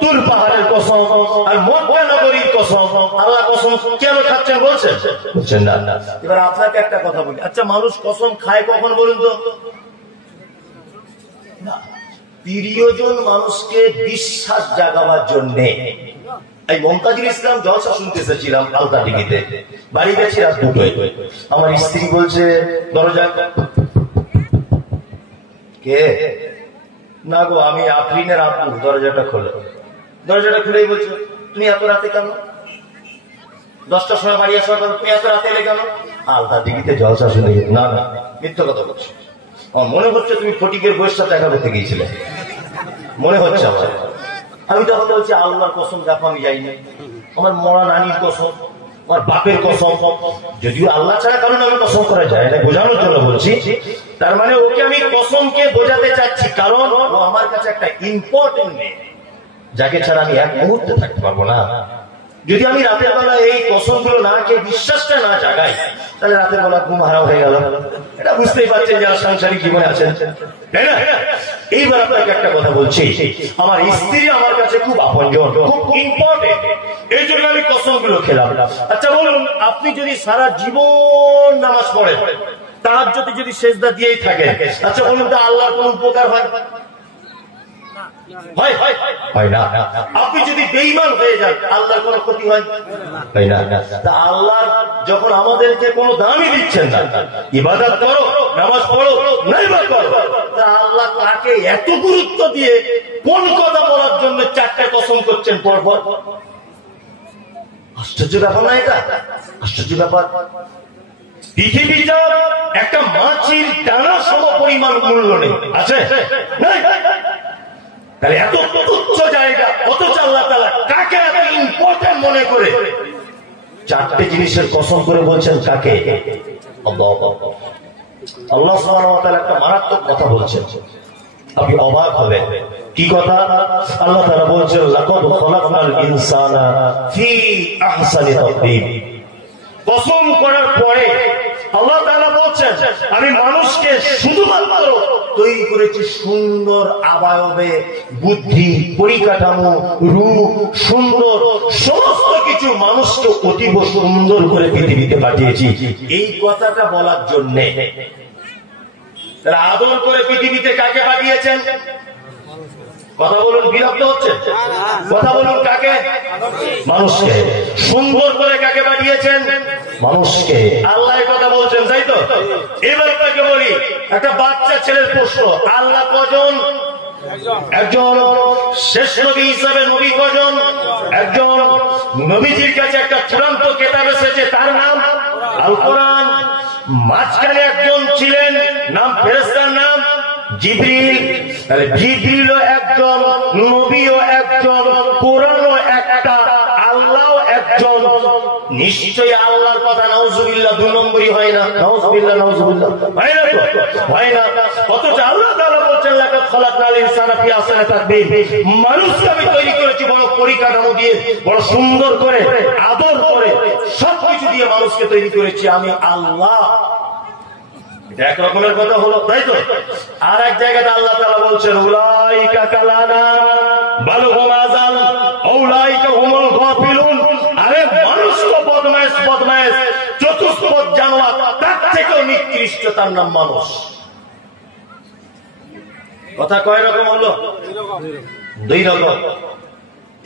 তুর পাহাড়ের কসম, আর মক্কা নগরীর কসম। আল্লাহ কসম কেন খাচ্ছেন বলছেন না। এবার আপনাকে একটা কথা বলি, আচ্ছা মানুষ কসম খায় কখন বলুন তো? প্রিয়জন মানুষকে বিশ্বাস জাগাবার জন্যে। এই মমতাজুল ইসলাম জলসা শুনতে এসেছিলাম আলতা টিভিতে, বাড়ি গেছি রাত 2টায়। আমার স্ত্রী বলছে দরজা কে? না গো আমি আফরিনের আপু। দরজাটা খোলে, দরজাটা খুলেই বলছে তুমি এত রাতে কেন? 10টার সময় বাড়ি আসার পর তুমি এত রাতে এলে কেন? আলতা টিভিতে জলসা শুনে। না না মিথ্যা কথা বলছো, আমার মনে হচ্ছে তুমি ফটিকের বয়স সাথে দেখা করতে গিয়েছিলে, মনে হচ্ছে আমার। আমি তখন বলছি আল্লাহর কসম দেখো আমি যাইনি, আমার মরা নানির কসম, আমার বাপের কসম, যদিও আল্লাহ ছাড়া কারণ আমি কসম করা যায় না, বোঝানোর জন্য বলছি। তার মানে ওকে আমি কসমকে বোঝাতে চাচ্ছি, কারণ ও আমার কাছে একটা ইম্পর্টেন্ট মেয়ে, যাকে ছাড়া আমি এক মুহূর্তে থাকতে পারবো না। যদি আমি রাতের বেলা এই কসমগুলো না খেয়ে বিশ্বাসটা না জাগাই, তাহলে রাতের বেলা ঘুম হারাম হয়ে গেল। এটা বুঝতেই পারছেন যারা সাংসারিক জীবনে আছেন, তাই না? এইবার আপনাকে একটা কথা বলছি, আমার স্ত্রী আমার কাছে খুব আপনজন, খুব ইম্পর্টেন্ট, এই জন্য আমি কসমগুলো খেলাম। আচ্ছা বলুন, আপনি যদি সারা জীবন নামাজ পড়েন, তাহাজ্জুদে যদি সেজদা দিয়েই থাকেন, আচ্ছা বলুন তো আল্লাহর কোন উপকার হয়? হয় না। আপনি যদি বেঈমান হয়ে যান, আল্লাহর কোনো ক্ষতি হয় না। আল্লাহ যখন আমাদেরকে কোনো দামই দিচ্ছেন না, ইবাদত করো, নামাজ পড়ো, নাই বা করো, তা আল্লাহ তাকে এত গুরুত্ব দিয়ে কোন কথা বলার জন্য 4টা কসম করছেন পরপর? আশ্চর্য ব্যাপার না এটা? আশ্চর্য ব্যাপার। পৃথিবীটা একটা মাছির ডানা সম পরিমাণ মূল্য নেই, আছে? তাহলে এত তুচ্ছ জায়গা, অথচ আল্লাহ তাআলা কাকে এত ইম্পর্টেন্ট মনে করে 4টে জিনিসের কসম করে বলছেন কাকে? আল্লাহ সুবহানাহু ওয়া তাআলা একটা মারাত্মক কথা বলছেন, আপনি অবাক হবেন। কি কথা? আল্লাহ তাআলা বলছেন, লাকাদ খালাকনাল ইনসানা ফি আহসানি তাকওয়িম। কসম করার পরে আল্লাহ তাআলা বলছেন, আমি মানুষকে শুধুমাত্র তৈরি করেছি সুন্দর আবয়বে, বুদ্ধি, পরিকাঠামো, রূপ, সুন্দর সমস্ত কিছু মানুষকে অতীব সুন্দর করে পৃথিবীতে পাঠিয়েছি। এই কথাটা বলার জন্য আদর করে পৃথিবীতে কাকে পাঠিয়েছেন? কথা বলুন, বিরক্ত হচ্ছে? কথা বলুন, কাকে? মানুষকে। সুন্দর করে কাকে পাঠিয়েছেন? মানুষকে। আল্লাহ কথা বলছেন, তাই তো? এবার আপনাকে বলি, একটা বাচ্চা ছেলের প্রশ্ন, আল্লাহ কজন? একজন। শেষ নবী হিসাবে নবী কজন? একজন। নবীজির কাছে একটা চূড়ান্ত কিতাব এসেছে, তার নাম আল কোরআন। মাঝখানে একজন ছিলেন, নাম ফেরেশতার নাম জিবরিল। তাহলে জিবরিলও একজন, নবীও একজন, কোরআনও একটা, আল্লাহও একজন। নিশ্চয়ই আল্লাহর কথা নাউজুবিল্লাহ 2 নম্বরই হয় না। নাউজুবিল্লাহ, নাউজুবিল্লাহ, হয় না তো? হয় না। অথচ আল্লাহ তাআলা বলছেন, লাকাদ খালাকনাল ইনসানা ফি আহসানি তাকওয়িম। মানুষকে আমি তৈরি করেছি বড় পরিকাঠামো দিয়ে, বড় সুন্দর করে, আদর করে, সবকিছু দিয়ে মানুষকে তৈরি করেছি আমি আল্লাহ। এক রকমের কথা হলো, তাই তো? আর এক জায়গাতে আল্লাহ তাআলা বলছেন, উলাইকা কালানা বাল হুম আযাল উলাইকা হুমুল গাফিলুন। আরে মানুষ তো বদমাইশ, বদমাইশ, চতুষ্পদ জানোয়ার, তার থেকেও নিকৃষ্ট, তার নাম মানুষ। কথা কয় রকম হলো? 2 রকম।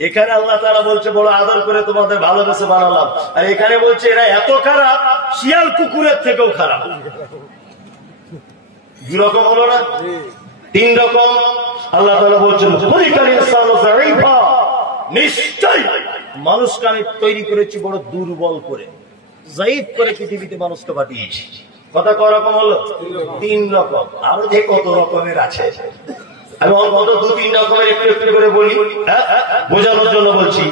এখানে আল্লাহ তাআলা বলছে, বড় আদর করে তোমাদের ভালোবেসে বানালাম, আর এখানে বলছে এরা এত খারাপ, শিয়াল কুকুরের থেকেও খারাপ। 2 রকম হলো না? 3 রকম। আল্লাহ তাআলা বলছেন, নিশ্চয় মানুষকে আমি তৈরি করেছি বড় দুর্বল করে, যায়ীফ করে পৃথিবীতে মানুষকে পাঠিয়েছি। কথা কয় রকম হলো? 3 রকম। আরো যে কত রকমের আছে, আমি অন্তত 2-3 রকমের একটু একটু করে বলি, বোঝানোর জন্য বলছি।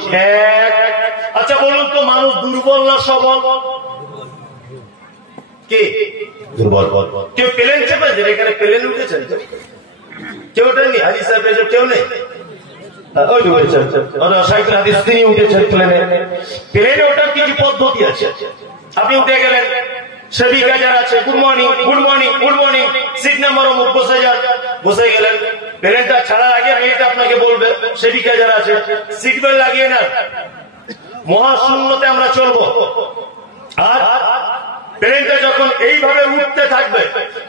আচ্ছা বলুন তো, মানুষ দুর্বল না সবল? কে দুর্বল? কেউ প্লেন চেপেছেন? এখানে প্লেন উঠেছেন? কেউ ওঠেননি? হাজি সাহেব কেউ নেই? তিনি উঠেছেন প্লেনে। প্লেনে ওঠার কিছু পদ্ধতি আছে। আপনি উঠে গেলেন, সেবিকা যারা আছে, good morning, good morning, good morning, seat number অমুক, বসে যান। বসে গেলেন, প্লেনটা ছাড়ার আগে মেয়েটা আপনাকে বলবে, সেবিকা যারা আছে, সিট বেল্ট লাগিয়ে না, মহাশূন্যতে আমরা চলবো। আর প্লেনটা যখন এইভাবে উঠতে থাকবে,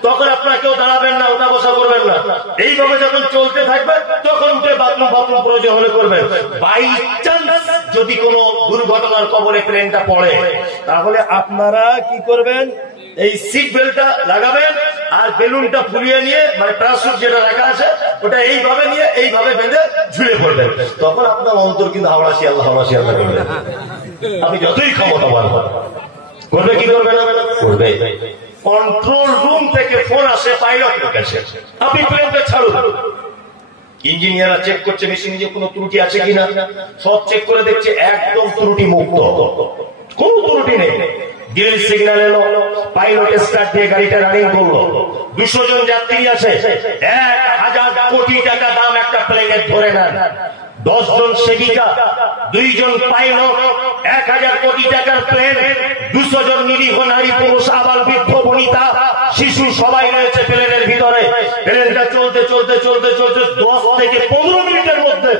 তখন আপনার কেউ দাঁড়াবেন না, ওঠা বসা করবেন না। এইভাবে যখন চলতে থাকবে, তখন উঠে বাথরুম বাথরুম প্রয়োজন হলে করবেন। বাই চান্স যদি কোনো দুর্ঘটনার কবলে প্লেনটা পড়ে, তাহলে আপনারা কি করবেন? এই সিট বেল্টটা লাগাবেন, আর বেলুনটা ফুলিয়ে নিয়ে, মানে প্যারাসুট যেটা রাখা আছে, ওটা এইভাবে নিয়ে এইভাবে বেঁধে ঝুলে পড়বেন। তখন আপনার অন্তর কিন্তু হাওড়া শিয়ালদা, হাওড়া শিয়ালদা করবে। আপনি যতই ক্ষমতাবান হন, করবে কি করবে না? করবে। কন্ট্রোল রুম থেকে ফোন আসে পাইলটের কাছে, আপনি প্লেনটা ছাড়ুন। ইঞ্জিনিয়াররা চেক করছে মেশিনে যে কোনো ত্রুটি আছে কিনা, সব চেক করে দেখছে একদম ত্রুটি মুক্ত, কোন ত্রুটি নেই। গ্রিন সিগন্যাল এলো, পাইলট স্টার্ট দিয়ে গাড়িটা রানিং করলো। 200 জন যাত্রী আছে, 1000 কোটি টাকা দাম একটা প্লেনের ধরে নেন। 10 জন সেবিকা, 2 জন পাইলট, 1000 কোটি টাকার প্লেন, 200 জন নিরীহ নারী পুরুষ আবাল বৃদ্ধ বনিতা শিশু সবাই রয়েছে প্লেনের ভিতরে। প্লেনটা চলতে চলতে চলতে চলতে 10 থেকে 15 মিনিটের মধ্যে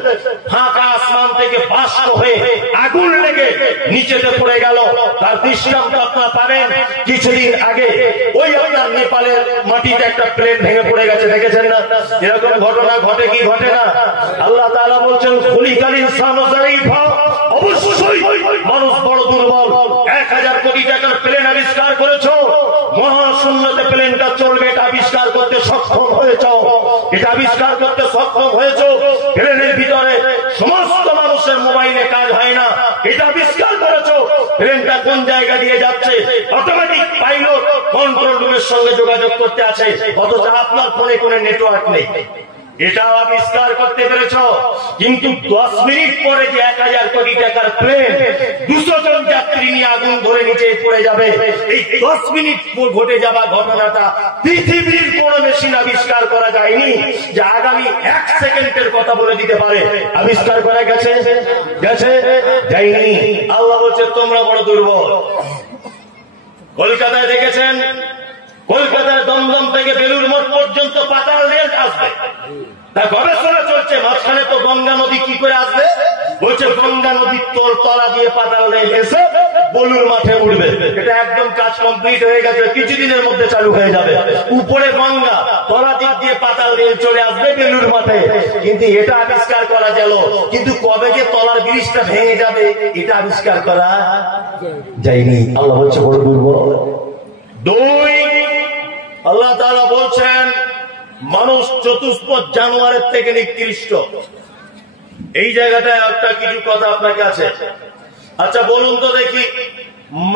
ফাঁকা আসমান থেকে বাষ্প হয়ে আগুন লেগে নিচেতে পড়ে গেল। তার দৃষ্টান্ত আপনারা পাবেন কিছুদিন আগে ওই আপনার নেপালের মাটিতে একটা প্লেন ভেঙে পড়ে গেছে, দেখেছেন না? এরকম ঘটনা ঘটে কি ঘটে না? আল্লাহ তাআলা বলছেন খুলিকাল ইনসানু যায়ীফা, অবশ্যই মানুষ বড় দুর্বল। 1000 কোটি টাকার প্লেন আবিষ্কার করেছো, মহাশূন্যতে প্লেনটা চলবে এটা আবিষ্কার করতে সক্ষম হয়েছো, এটা আবিষ্কার করতে সক্ষম হয়েছো। প্লেনের ভিতরে সমস্ত মানুষের মোবাইলে কাজ হয় না, এটা আবিষ্কার করেছো। প্লেনটা কোন জায়গা দিয়ে যাচ্ছে অটোমেটিক পাইলট কন্ট্রোল রুমের সঙ্গে যোগাযোগ করতে আছে, অথচ আপনার ফোনে কোনো নেটওয়ার্ক নেই, এটাও আবিষ্কার করতে পেরেছ। কিন্তু 10 মিনিট পরে যে 1000 কোটি টাকার প্লেন 200 জন যাত্রী নিয়ে আগুন ধরে নিচে পড়ে যাবে, এই 10 মিনিট ঘটে যাওয়া ঘটনাটা পৃথিবীর কোন মেশিন আবিষ্কার করা যায়নি যে আগামী 1 সেকেন্ডের কথা বলে দিতে পারে। আবিষ্কার করা গেছে গেছে যায়নি। আল্লাহ বলছে তোমরা বড় দুর্বল। কলকাতায় দেখেছেন, কলকাতার দমদম থেকে বেলুর মঠ পর্যন্ত পাতাল রেল আসবে, তা গবেষণা চলছে। মাঝখানে তো গঙ্গা নদী কি করে আসবে? বলছে গঙ্গা নদীর তলা দিয়ে পাতাল রেল এসে বেলুর মাঠে উঠবে। এটা একদম কাজ কমপ্লিট হয়ে গেছে, কিছুদিনের মধ্যে চালু হয়ে যাবে। উপরে গঙ্গা, তলা দিক দিয়ে পাতাল রেল চলে আসবে বেলুর মাঠে। কিন্তু এটা আবিষ্কার করা গেল, কিন্তু কবে যে তলার ব্রিজটা ভেঙে যাবে এটা আবিষ্কার করা যায়নি। আল্লাহ বলছে বড় দুর্বল। 2, আল্লাহ তাআলা বলছেন মানুষ চতুষ্পদ জানোয়ারের থেকে নিকৃষ্ট। এই জায়গাটায় একটা কিছু কথা আপনাকে আছে। আচ্ছা বলুন তো দেখি,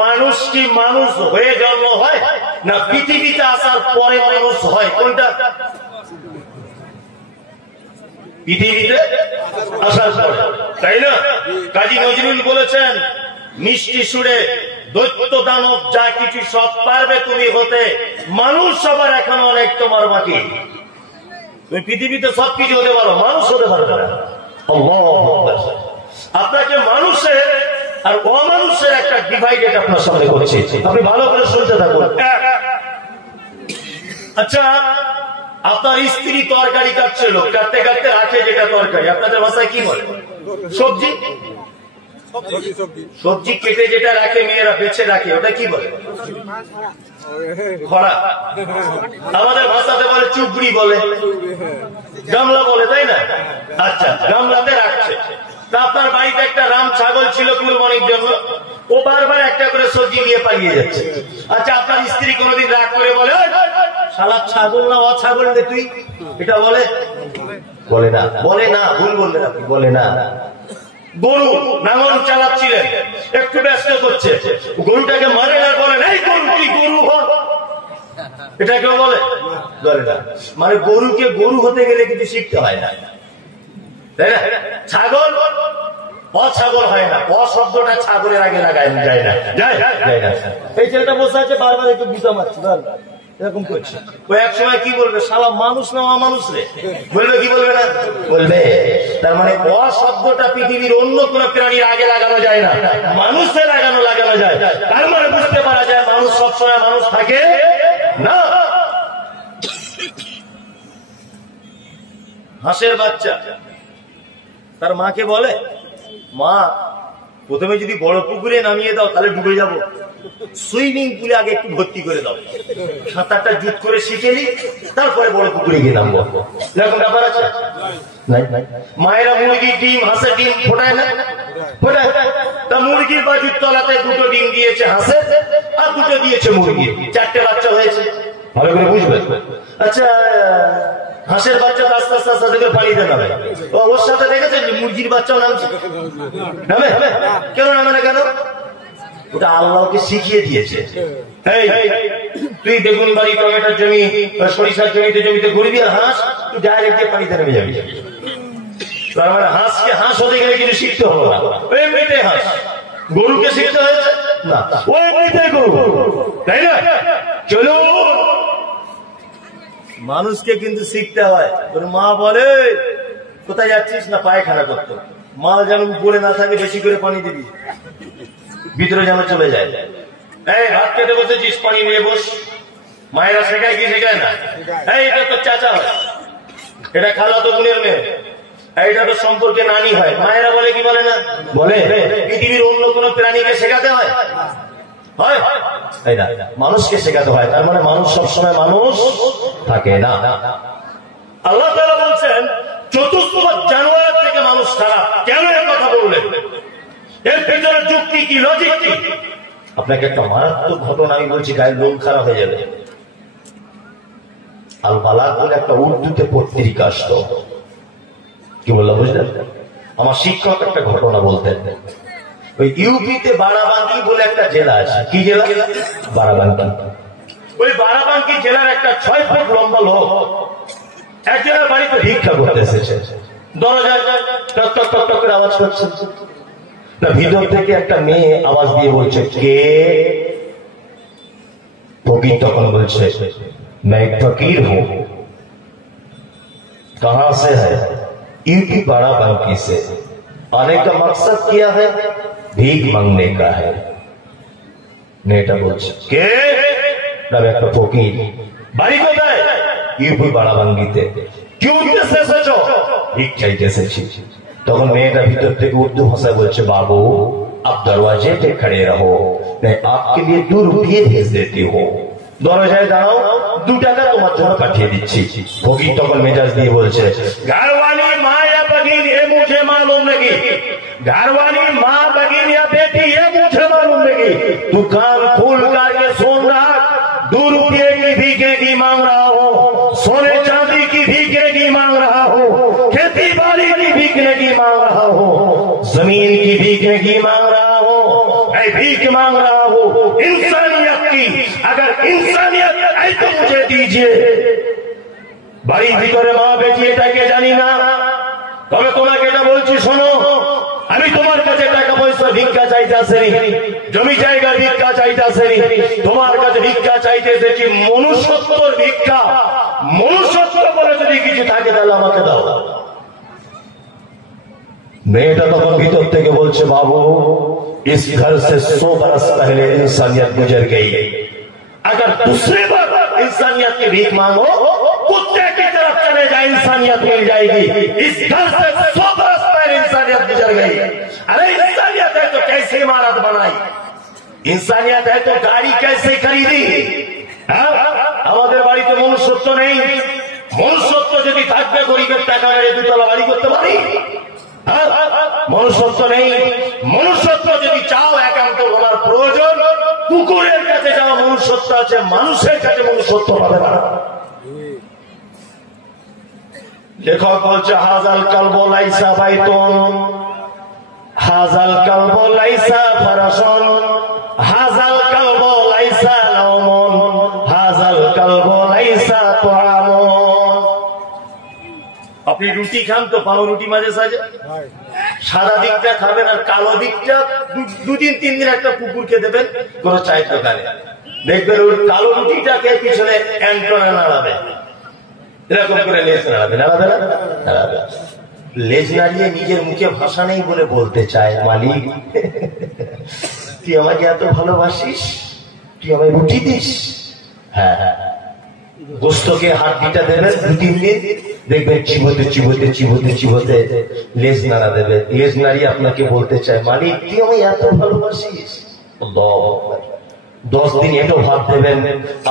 মানুষ কি মানুষ হয়ে জন্ম হয় না পৃথিবীতে আসার পরে মানুষ হয়? কোনটা? পৃথিবীতে আসার পরে, তাই না? কাজী নজরুল বলেছেন মিষ্টি সুরে, দৈত্য দানব যা কিছু সব পারবে তুমি হতে, মানুষ সবার এখন অনেক তোমার বাকি। তুমি পৃথিবীতে সবকিছু হতে পারো, মানুষ হতে পারবে না। আপনাকে মানুষের আর অমানুষের একটা ডিভাইডেড আপনার সামনে করছি, আপনি ভালো করে শুনতে থাকুন। আচ্ছা, আপনার স্ত্রী তরকারি কাটছিল, কাটতে কাটতে রাখে যেটা তরকারি, আপনাদের ভাষায় কি বলে? সবজি। সবজি কেটে যেটা রাখে মেয়েরা বেছে রাখে, ওটা কি বলে? খড়া। আমাদের ভাষাতে বলে চুবড়ি বলে, গামলা বলে, তাই না? আচ্ছা, গামলাতে রাখছে। তা আপনার বাড়িতে একটা রাম ছাগল ছিল কুরবানির জন্য, ও বারবার একটা করে সবজি নিয়ে পালিয়ে যাচ্ছে। আচ্ছা, আপনার স্ত্রী কোনোদিন রাগ করে বলে শালা ছাগল না অছাগল রে তুই, এটা বলে? বলে না, বলে না, ভুল বললেন আপনি, বলে না। গরু নাঙল চালাচ্ছিলেন, একটু ব্যস্ত করছে, গরুটাকে মারে না, বলেন এই গরু কি গরু হন, এটা কেউ বলে? বলে না। মানে গরুকে গরু হতে গেলে কিছু শিখতে হয় না, তাই না? ছাগল অছাগল হয় না, অশব্দটা ছাগলের আগে লাগায় যায় না, যায় না। এই ছেলেটা বসে আছে বারবার একটু গুতা মারছে, এরকম করছে। ও এক সময় কি বলবে? শালা মানুষ না অমানুষ রে বলবে, কি বলবে না? বলবে। তার মানে অশব্দটা পৃথিবীর অন্য কোন প্রাণীর আগে লাগানো যায় না, মানুষের লাগানো যায়। তার মানে বুঝতে পারা যায় মানুষ সবসময় মানুষ থাকে না। হাঁসের বাচ্চা তার মাকে বলে, মা প্রথমে যদি বড় পুকুরে নামিয়ে দাও তাহলে ডুবে যাব, সুইমিং পুলে আগে একটু ভর্তি করে দাও, সাঁতারটা জুত করে শিখে নি, তারপরে বড় পুকুরে গিয়ে নামবো। এরকম ব্যাপার আছে? মায়েরা মুরগির ডিম, হাঁসের ডিম ফোটায় না? ফোটায়। তা মুরগির বাজুর তলাতে 2টো ডিম দিয়েছে হাঁসের আর 2টো দিয়েছে মুরগির, 4টে বাচ্চা হয়েছে। ভালো করে বুঝবে। আচ্ছা, হাঁসের বাচ্চা আস্তে আস্তে আস্তে করে পানিতে নামে, ওর সাথে দেখেছেন মুরগির বাচ্চাও নামছে, নামে? কেন নামে না? কেন? ওটা আল্লাহকে শিখিয়ে দিয়েছে। তুই বেগুন বাড়ি, টমেটোর জমি, সরিষার জমিতে ঘুরবি, আর হাঁস তুই ডাইরেক্ট পানিতে নেমে যাবি। তার মানে হাঁসকে হাঁস হতে গেলে কিছু শিখতে হবে না, ওই এমনিতে হাঁস। গরুকে শিখতে হয়েছে না, ওই এমনিতে গরু, তাই না? চলো, মানুষকে কিন্তু শিখতে হয়। তোর মা বলে কোথায় যাচ্ছিস? না পায়খানা করতে। মাল যেন উপরে না থাকে বেশি করে পানি দিবি, ভিতরে যেন চলে যায়। এই ভাত খেতে বসেছিস, পানি নিয়ে বস। মায়েরা শেখায় কি শেখায় না? এই এটা তো চাচা হয়, এটা খালাতো বোনের মেয়ে, এটা তো সম্পর্কে নানি হয়। মায়েরা বলে কি বলে না? বলে। পৃথিবীর অন্য কোন প্রাণীকে শেখাতে হয়? হয় না, মানুষকে শেখাতে হয়। তার মানে মানুষ সবসময় মানুষ থাকে না। আল্লাহ তাআলা বলছেন চতুর্থ জানুয়ারি থেকে মানুষ খারাপ। কেন এর কথা বললেন? এর ভিতরে যুক্তি কি, লজিক কি? আপনাকে একটা মারাত্মক ঘটনা আমি বলছি, গায়ের লোম খারাপ হয়ে যাবে। আল বালাগ বলে একটা উর্দুতে পত্রিকা আসতো, কি বললাম বুঝলেন? আমার শিক্ষক একটা ঘটনা বলতেন। ওই ইউপিতে বারাবাঙ্কি বলে একটা জেলা আছে। কি জেলা? বারাবাঙ্কি। ওই বারাবাঙ্কি জেলার একটা 6 ফুট লম্বা লোক একজনের বাড়িতে ভিক্ষা করতে এসেছে। দরজায় টক টক টক টক করে আওয়াজ করছে। না, ভিতর থেকে একটা মেয়ে আওয়াজ দিয়ে বলছে কে? ফকির তখন বলছে मैं फकीर हूं। कहां से है? यूपी बाराबंकी से। आने का मकसद क्या है? भीख मांगने का है। মেয়েটা বলছে কে? না, একটা ফকির। বাড়ি কোথায়? ইউপি বারাবাঙ্কিতে। কি উদ্দেশ্যে এসেছো? ভিক চাইতে এসেছি। তখন মেয়েটা ভিতর থেকে উর্দু ভাষায় বলছে बाबू आप दरवाजे पे खड़े रहो, मैं आपके लिए 2 रुपये भेज देती हूँ। দরজায় দাঁড়াও, 2 টাকা তোমার জন্য পাঠিয়ে দিচ্ছি। ফকির তখন মেজাজ দিয়ে বলছে ঘরওয়ালি মা या बगीन ये मुझे मालूम नहीं, घरवाली माँ बगीन या बेटी ये मुझे मालूम नहीं। तू कान खोल कर ये सुन रहा, 2 रुपये की भीखे की मांग रहा हो, सोने चांदी की भीखे की मांग रहा हो, खेती बाड़ी की भीखने की मांग रहा हो, जमीन की भीखने की मांग रहा हो, भीख मांग रहा हो। इंसानियत की अगर इंसानियत है तो मुझे दीजिए। বাড়ির ভিতরে মা বেটি এটাকে জানি না, তবে তোমাকে এটা বলছি শোনো, আমি তোমার কাছে টাকা পয়সা ভিক্ষা চাইতে আসেনি, জমি জায়গা ভিক্ষা চাইতে আসেনি, তোমার কাছে ভিক্ষা চাইতে এসেছি মনুষ্যত্বর ভিক্ষা। মনুষ্যত্ব বলে যদি কিছু থাকে তাহলে আমাকে দাও। মেয়েটা তখন ভিতর থেকে বলছে বাবু इस घर से 100 बरस पहले इंसानियत गुजर गई, अगर दूसरे बार इंसानियत की भीख मांगो कुत्ते की तरफ चले जाए, इंसानियत मिल जाएगी। इस घर से 100 बरस पहले इंसानियत गुजर गई। अरे इंसानियत है तो कैसे इमारत बनाई, इंसानियत है तो गाड़ी कैसे खरीदी। আমাদের বাড়িতে মনুষ্যত্ব নেই। মনুষ্যত্ব যদি থাকবে গরিবের টাকা মেরে 2 তলা বাড়ি করতে পারি। মনুষ্যত্ব নেই। মনুষ্যত্ব যদি চাও একান্ত বলার প্রয়োজন, কুকুরের কাছে যাওয়া মনুষ্যত্ব আছে, মানুষের কাছে মনুষ্যত্ব পাবে না। লেখক বলছে হাজাল কালব লাইসা বাইতুন, হাজাল কালব লাইসা ফারাসন, হাজাল কালব লাইসা নাওমুন, হাজাল কালব লাইসা তুআমুন। আপনি রুটি খান তো পাউরুটি মাঝে সাজে, সাদা দিকটা খাবেন আর কালো দিকটা 2 দিন 3 দিন একটা কুকুরকে দেবেন কোন চায়ের দোকানে, দেখবেন ওই কালো রুটিটাকে পিছনে অ্যান্টনে নাড়াবে, এরকম করে লেজ নাড়াবে, নাড়াবে না? নাড়াবে। লেজ নাড়িয়ে নিজের মুখে ভাষা নেই বলে বলতে চায় মালিক তুই আমাকে এত ভালোবাসিস, তুই আমায় রুটি দিস। হ্যাঁ হ্যাঁ, গোস্তকে হাড্ডিটা দেবেন 2-3 দিন, দেখবেন চিবোতে চিবোতে চিবোতে চিবোতে লেজ নাড়া দেবে। লেজ নাড়িয়ে আপনাকে বলতে চায় মালিক তুই আমায় এত ভালোবাসিস। 10 দিন এটো ভাত দেবেন,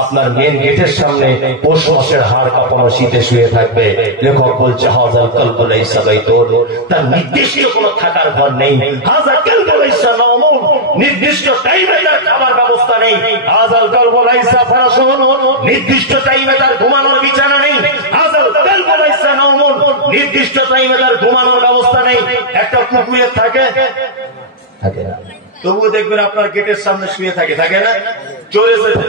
আপনার মেন গেটের সামনে পৌষ মাসের হাড় কাঁপানো শীতে শুয়ে থাকবে। লেখক বলছে হাজাল কালবু লাইসা বাইতুন, তার নির্দিষ্ট কোনো থাকার ঘর নেই। হাজাল কালবু লাইসা নাওমুন, নির্দিষ্ট টাইমে তার খাবার ব্যবস্থা নেই। হাজাল কালবু লাইসা ফারাশুন, নির্দিষ্ট টাইমে তার ঘুমানোর বিছানা নেই। হাজাল কালবু লাইসা নাওমুন, নির্দিষ্ট টাইমে তার ঘুমানোর ব্যবস্থা নেই। একটা কুকুরের থাকে থাকে না, তবুও দেখবেন আপনার গেটের সামনে শুয়ে থাকে, থাকে না? চোর এসেছে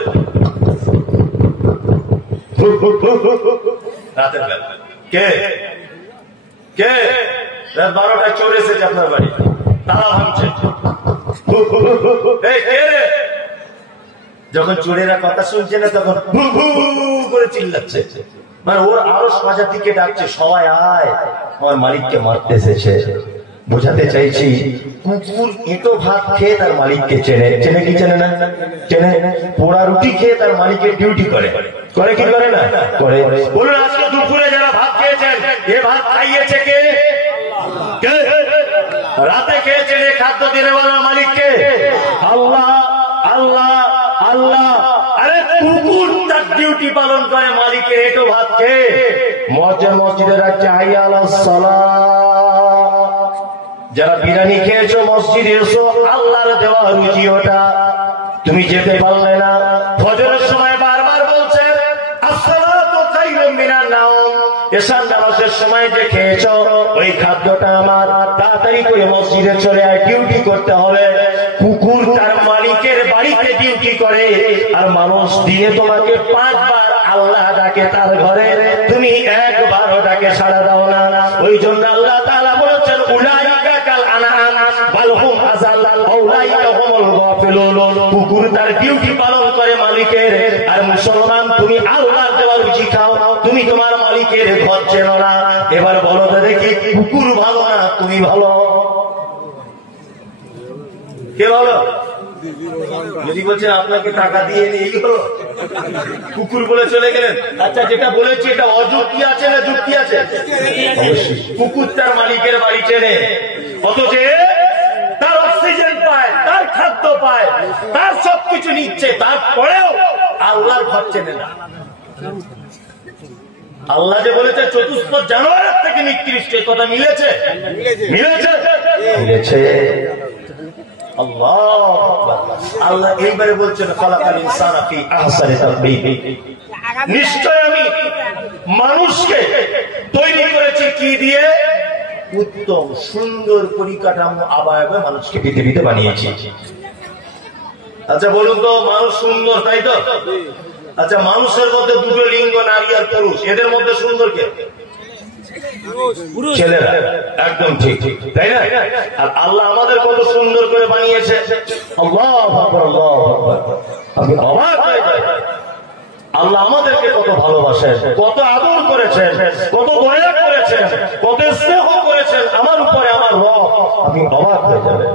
রাতের বেলা, কে কে রাত 12টায় চোর এসেছে আপনার বাড়ি, তালা ভাঙছে। যখন চোরেরা কথা শুনছে না তখন ভু ভু করে চিল্লাচ্ছে, মানে ওর আরো সাজা দিকে ডাকছে সবাই আয় আমার মালিককে মারতে এসেছে। বোঝাতে চাইছি কুকুর এঁটো ভাত খেয়ে তার মালিককে চেনে, চেনে কি চেনে না? চেনে। পোড়া রুটি খেয়ে তার মালিকের ডিউটি করে, করে কি করে না? করে। বলুন আজকে দুপুরে যারা ভাত খেয়েছেন, এ ভাত খাইয়েছে কে? রাতে খেয়েছেন এ খাদ্য দেনেওয়ালা মালিককে? আল্লাহ আল্লাহ আল্লাহ। আরে কুকুর তার ডিউটি পালন করে মালিকের এঁটো ভাত খেয়ে। মসজিদে রাখছে হাইয়া আলাস সালাহ। যারা বিরিয়ানি খেয়েছো মসজিদে এসো, আল্লাহর দেওয়া রুজি ওটা, তুমি যেতে পারলে না। ফজরের সময় বারবার বলছে আসসালাতু খায়রুম মিনান নাওম। এশার নামাজের সময় যে খেয়েছো ওই খাদ্যটা আমার, তাড়াতাড়ি করে মসজিদে চলে আয়, ডিউটি করতে হবে। কুকুর তার মালিকের বাড়িতে ডিউটি করে, আর মানুষ দিয়ে তোমাকে 5 বার আল্লাহ ডাকে তার ঘরে, তুমি একবারও ডাকে সাড়া দাও না। ওই জন্য আল্লাহ তাআলা বলেছেন উলাইকা কাল আনআম বাল হুম আযাল উলাইকা হুমুল গাফিলুন। কুকুর তার ডিউটি পালন করে মালিকের, আর মুসলমান তুমি আল্লাহর দেওয়া রুজি খাও, তুমি তোমার মালিকের ঘর চেনো না। এবার বলো তো দেখি, কুকুর ভালো না তুমি ভালো? কে ভালো? যদি বলছেন আপনাকে টাকা দিয়ে নিয়ে গেল, কুকুর বলে চলে গেলেন। আচ্ছা, যেটা বলেছি এটা অযুক্তি আছে না যুক্তি আছে? কুকুর তার মালিকের বাড়ি চেনে, অথচ তার অক্সিজেন পায়, তার খাদ্য পায়, তার সবকিছু নিচ্ছে, তারপরেও আল্লাহর ঘর চেনে না। আল্লাহ যে বলেছে চতুষ্প জানোয়ারের থেকে নিকৃষ্ট, কথা মিলেছে? মিলেছে, মিলেছে। আল্লাহ এইবারে বলছেন খালাকাল ইনসানা ফি আহসানি তাকওয়িম। নিশ্চয় আমি মানুষকে তৈরি করেছি কি দিয়ে? উত্তম সুন্দর পরিকাঠামো আবয়বে মানুষকে পৃথিবীতে বানিয়েছি। আচ্ছা বলুন তো, মানুষ সুন্দর তাই তো? আচ্ছা, মানুষের মধ্যে দুটো লিঙ্গ, নারী আর পুরুষ, এদের মধ্যে সুন্দর কে? ছেলেরা। একদম ঠিক, তাই না? আর আল্লাহ আমাদের কত সুন্দর করে বানিয়েছে। আল্লাহু আকবার, আল্লাহু আকবার। আমি অবাক হয়ে যাই, আল্লাহ আমাদেরকে কত ভালোবাসেন, কত আদর করেছেন, কত দয়া করেছেন, কত স্নেহ করেছেন আমার উপরে আমার রব। আমি অবাক হয়ে যাবে।